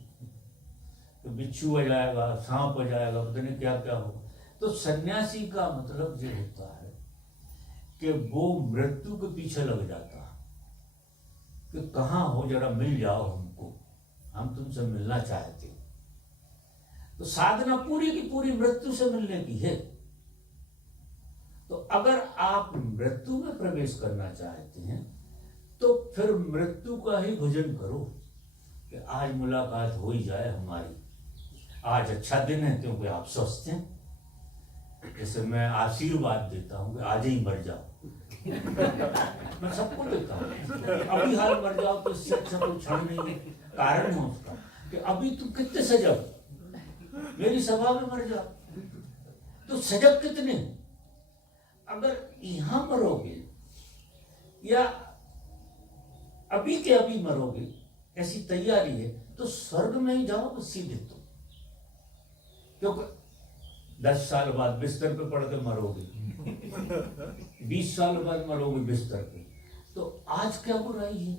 तो बिच्छू आ जाएगा, सांप आ जाएगा, पता नहीं क्या क्या होगा। तो सन्यासी का मतलब ये होता है कि वो मृत्यु के पीछे लग जाता है कि कहाँ हो, जरा मिल जाओ हमको, हम तुमसे मिलना चाहते। तो साधना पूरी की पूरी मृत्यु से मिलने की है। तो अगर आप मृत्यु में प्रवेश करना चाहते हैं तो फिर मृत्यु का ही भजन करो कि आज मुलाकात हो ही जाए हमारी, आज अच्छा दिन है, क्योंकि आप स्वस्थ हैं। जैसे मैं आशीर्वाद देता हूं कि आज ही मर जाओ मैं सबको देता हूं, अभी हाल मर जाओ तो इससे अच्छा कोई क्षण नहीं है। कारण है उसका कि अभी तुम कितने सजग, मेरी सभा में मर जाओ तो सजग कितने। अगर यहां मरोगे या अभी के अभी मरोगे, ऐसी तैयारी है तो स्वर्ग में ही जाओ सीधे तुम, क्योंकि 10 साल बाद बिस्तर पे पड़ के मरोगे, 20 साल बाद मरोगे बिस्तर पे, तो आज क्या बुराई है?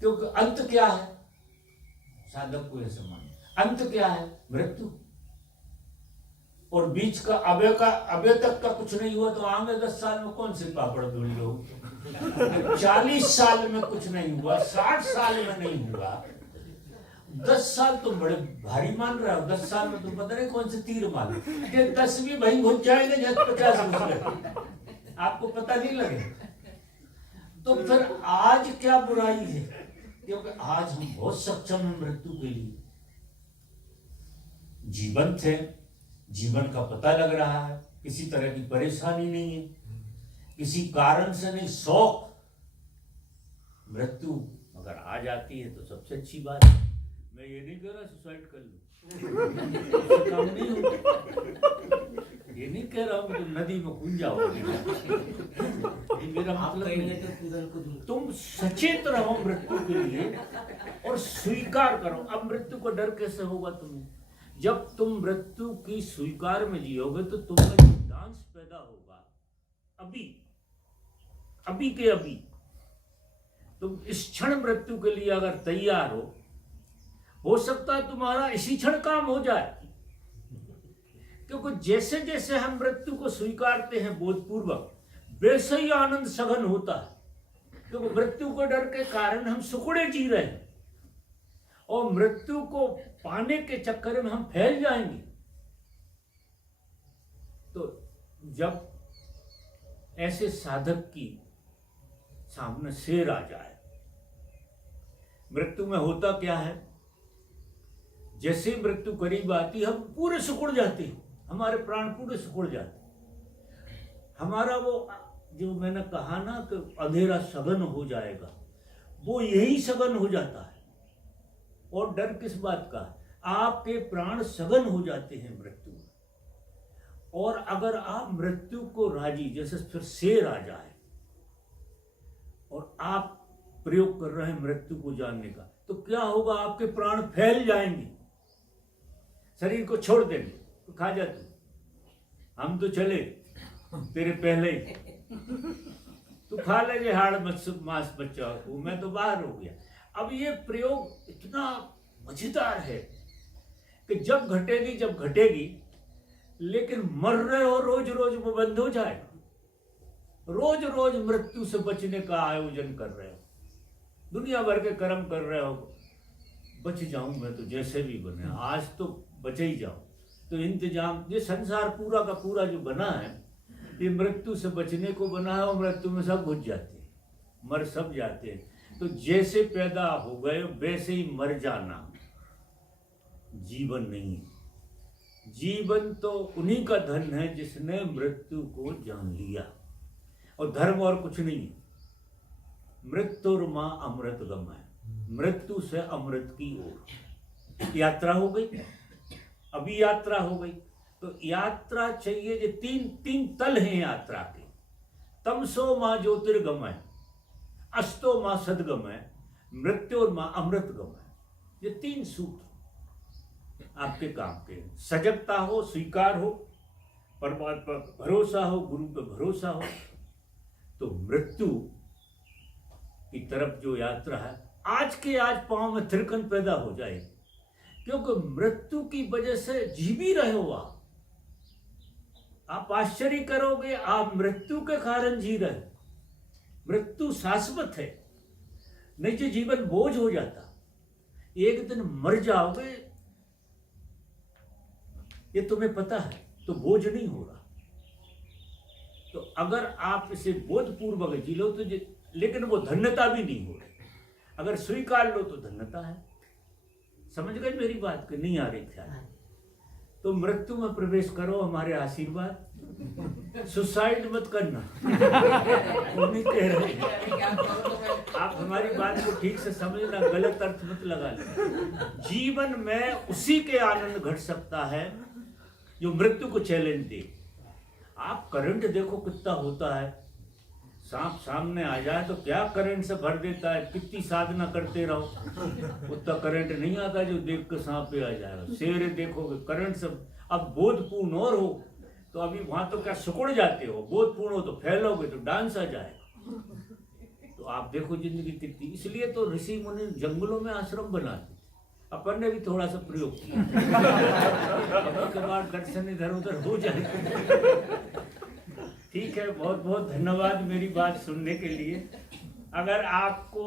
क्योंकि अंत क्या है? साधक को ऐसे मान, अंत क्या है? मृत्यु। और बीच का अबे तक का कुछ नहीं हुआ तो आगे 10 साल में कौन से पापड़ बेल लो? 40 साल में कुछ नहीं हुआ, 60 साल में नहीं हुआ, 10 साल तुम बड़े भारी मान रहे हो। 10 साल में तुम पता नहीं कौन से तीर मारो, ये 10 भी वहीं घुस जाएंगे जब 50 घुस गए, आपको पता नहीं लगे। तो फिर आज क्या बुराई है? क्योंकि आज हम बहुत सक्षम हैं मृत्यु के लिए, जीवन थे, जीवन का पता लग रहा है, किसी तरह की परेशानी नहीं है, किसी कारण से नहीं, शौक। मृत्यु अगर आ जाती है तो सबसे अच्छी बात है। मैं ये नहीं कह रहा सुसाइड कर लो, काम नहीं होता, ये नहीं कह रहा हूं तुम नदी में कूद जाओ, मेरा मतलब तुम सचेत रहो मृत्यु के लिए और स्वीकार करो। अब मृत्यु को डर कैसे होगा तुम्हें? जब तुम मृत्यु की स्वीकार में जियोगे तो तुम्हें डांस पैदा होगा। अभी के अभी तुम इस क्षण मृत्यु के लिए अगर तैयार हो सकता है तुम्हारा इसी क्षण काम हो जाए। क्योंकि जैसे जैसे हम मृत्यु को स्वीकारते हैं बोधपूर्वक, वैसे ही आनंद सघन होता है। क्योंकि मृत्यु को डर के कारण हम सुखड़े जी रहे हैं, और मृत्यु को पाने के चक्कर में हम फैल जाएंगे। तो जब ऐसे साधक की सामने शेर आ जाए, मृत्यु में होता क्या है, जैसे मृत्यु करीब आती हम पूरे सिकुड़ जाते हैं, हमारे प्राण पूरे सिकुड़ जाते, हमारा वो जो मैंने कहा ना कि अंधेरा सघन हो जाएगा, वो यही सघन हो जाता है। और डर किस बात का, आपके प्राण सघन हो जाते हैं मृत्यु में। और अगर आप मृत्यु को राजी, जैसे फिर शेर आ जाए और आप प्रयोग कर रहे हैं मृत्यु को जानने का, तो क्या होगा, आपके प्राण फैल जाएंगे, शरीर को छोड़ देंगे। तो खा जा तू, हम तो चले तेरे पहले ही, तू खा ले हाड़ मांस बच्चा को, मैं तो बाहर हो गया। अब ये प्रयोग इतना मजेदार है कि जब घटेगी, लेकिन मर रहे हो रोज रोज वो बंद हो जाएगा। रोज रोज मृत्यु से बचने का आयोजन कर रहे हो, दुनिया भर के कर्म कर रहे हो, बच जाऊं मैं तो जैसे भी बने, आज तो बचे ही जाऊं। तो इंतजाम, ये संसार पूरा का पूरा जो बना है, ये मृत्यु से बचने को बना है, और मृत्यु में सब घुस जाते हैं, मर सब जाते हैं। तो जैसे पैदा हो गए वैसे ही मर जाना जीवन नहीं है। जीवन तो उन्हीं का धन है जिसने मृत्यु को जान लिया, और धर्म और कुछ नहीं है। मृत्युर्मा अमृत गम है, मृत्यु से अमृत की ओर यात्रा हो गई। अभी यात्रा हो गई, तो यात्रा चाहिए, जो तीन तल हैं यात्रा के, तमसो माँ ज्योतिर्गमय, अस्तो माँ सदगमय, मृत्योर्मा अमृतगमय। ये तीन सूत्र आपके काम के हैं। सजगता हो, स्वीकार हो, परमात्मा पर भरोसा हो, गुरु पर भरोसा हो, तो मृत्यु की तरफ जो यात्रा है, आज के आज पांव में थिरकन पैदा हो जाएगी, क्योंकि मृत्यु की वजह से जी भी रहे हो आप आश्चर्य करोगे, आप मृत्यु के कारण जी रहे। मृत्यु शाश्वत है, नहीं तो जीवन बोझ हो जाता। एक दिन मर जाओगे, ये तुम्हें पता है, तो बोझ नहीं हो रहा। तो अगर आप इसे बोधपूर्वक जी लो तो, लेकिन वो धन्यता भी नहीं हो रही। अगर स्वीकार लो तो धन्यता है। समझ गए मेरी बात कि नहीं आ रही ख्याल? तो मृत्यु में प्रवेश करो, हमारे आशीर्वाद। सुसाइड मत करना, वो नहीं कह रहे। आप हमारी बात को ठीक से समझना, गलत अर्थ मत लगा लेना। जीवन में उसी के आनंद घट सकता है जो मृत्यु को चैलेंज दे। आप करंट देखो कितना होता है, सांप सामने आ जाए तो क्या करंट से भर देता है, कितनी साधना करते रहो उतना करंट नहीं आता जो देख के सांप पे आ जाएगा। शेर देखोगे करंट से, अब बोधपूर्ण और हो तो अभी वहां तो क्या सिकुड़ जाते हो, बोधपूर्ण हो तो फैलोगे तो डांस आ जाएगा। तो आप देखो जिंदगी कितनी, इसलिए तो ऋषि मुनि जंगलों में आश्रम बनाते, अपन ने भी थोड़ा सा प्रयोग किया। के बाद दर्शन इधर उधर हो जाए। ठीक है, बहुत बहुत धन्यवाद मेरी बात सुनने के लिए। अगर आपको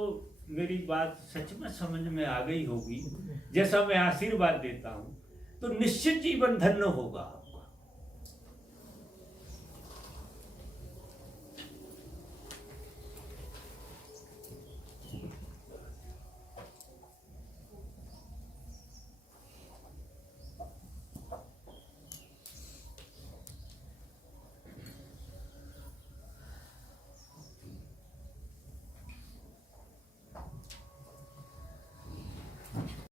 मेरी बात सच में समझ में आ गई होगी, जैसा मैं आशीर्वाद देता हूँ, तो निश्चित जीवन धन्य होगा।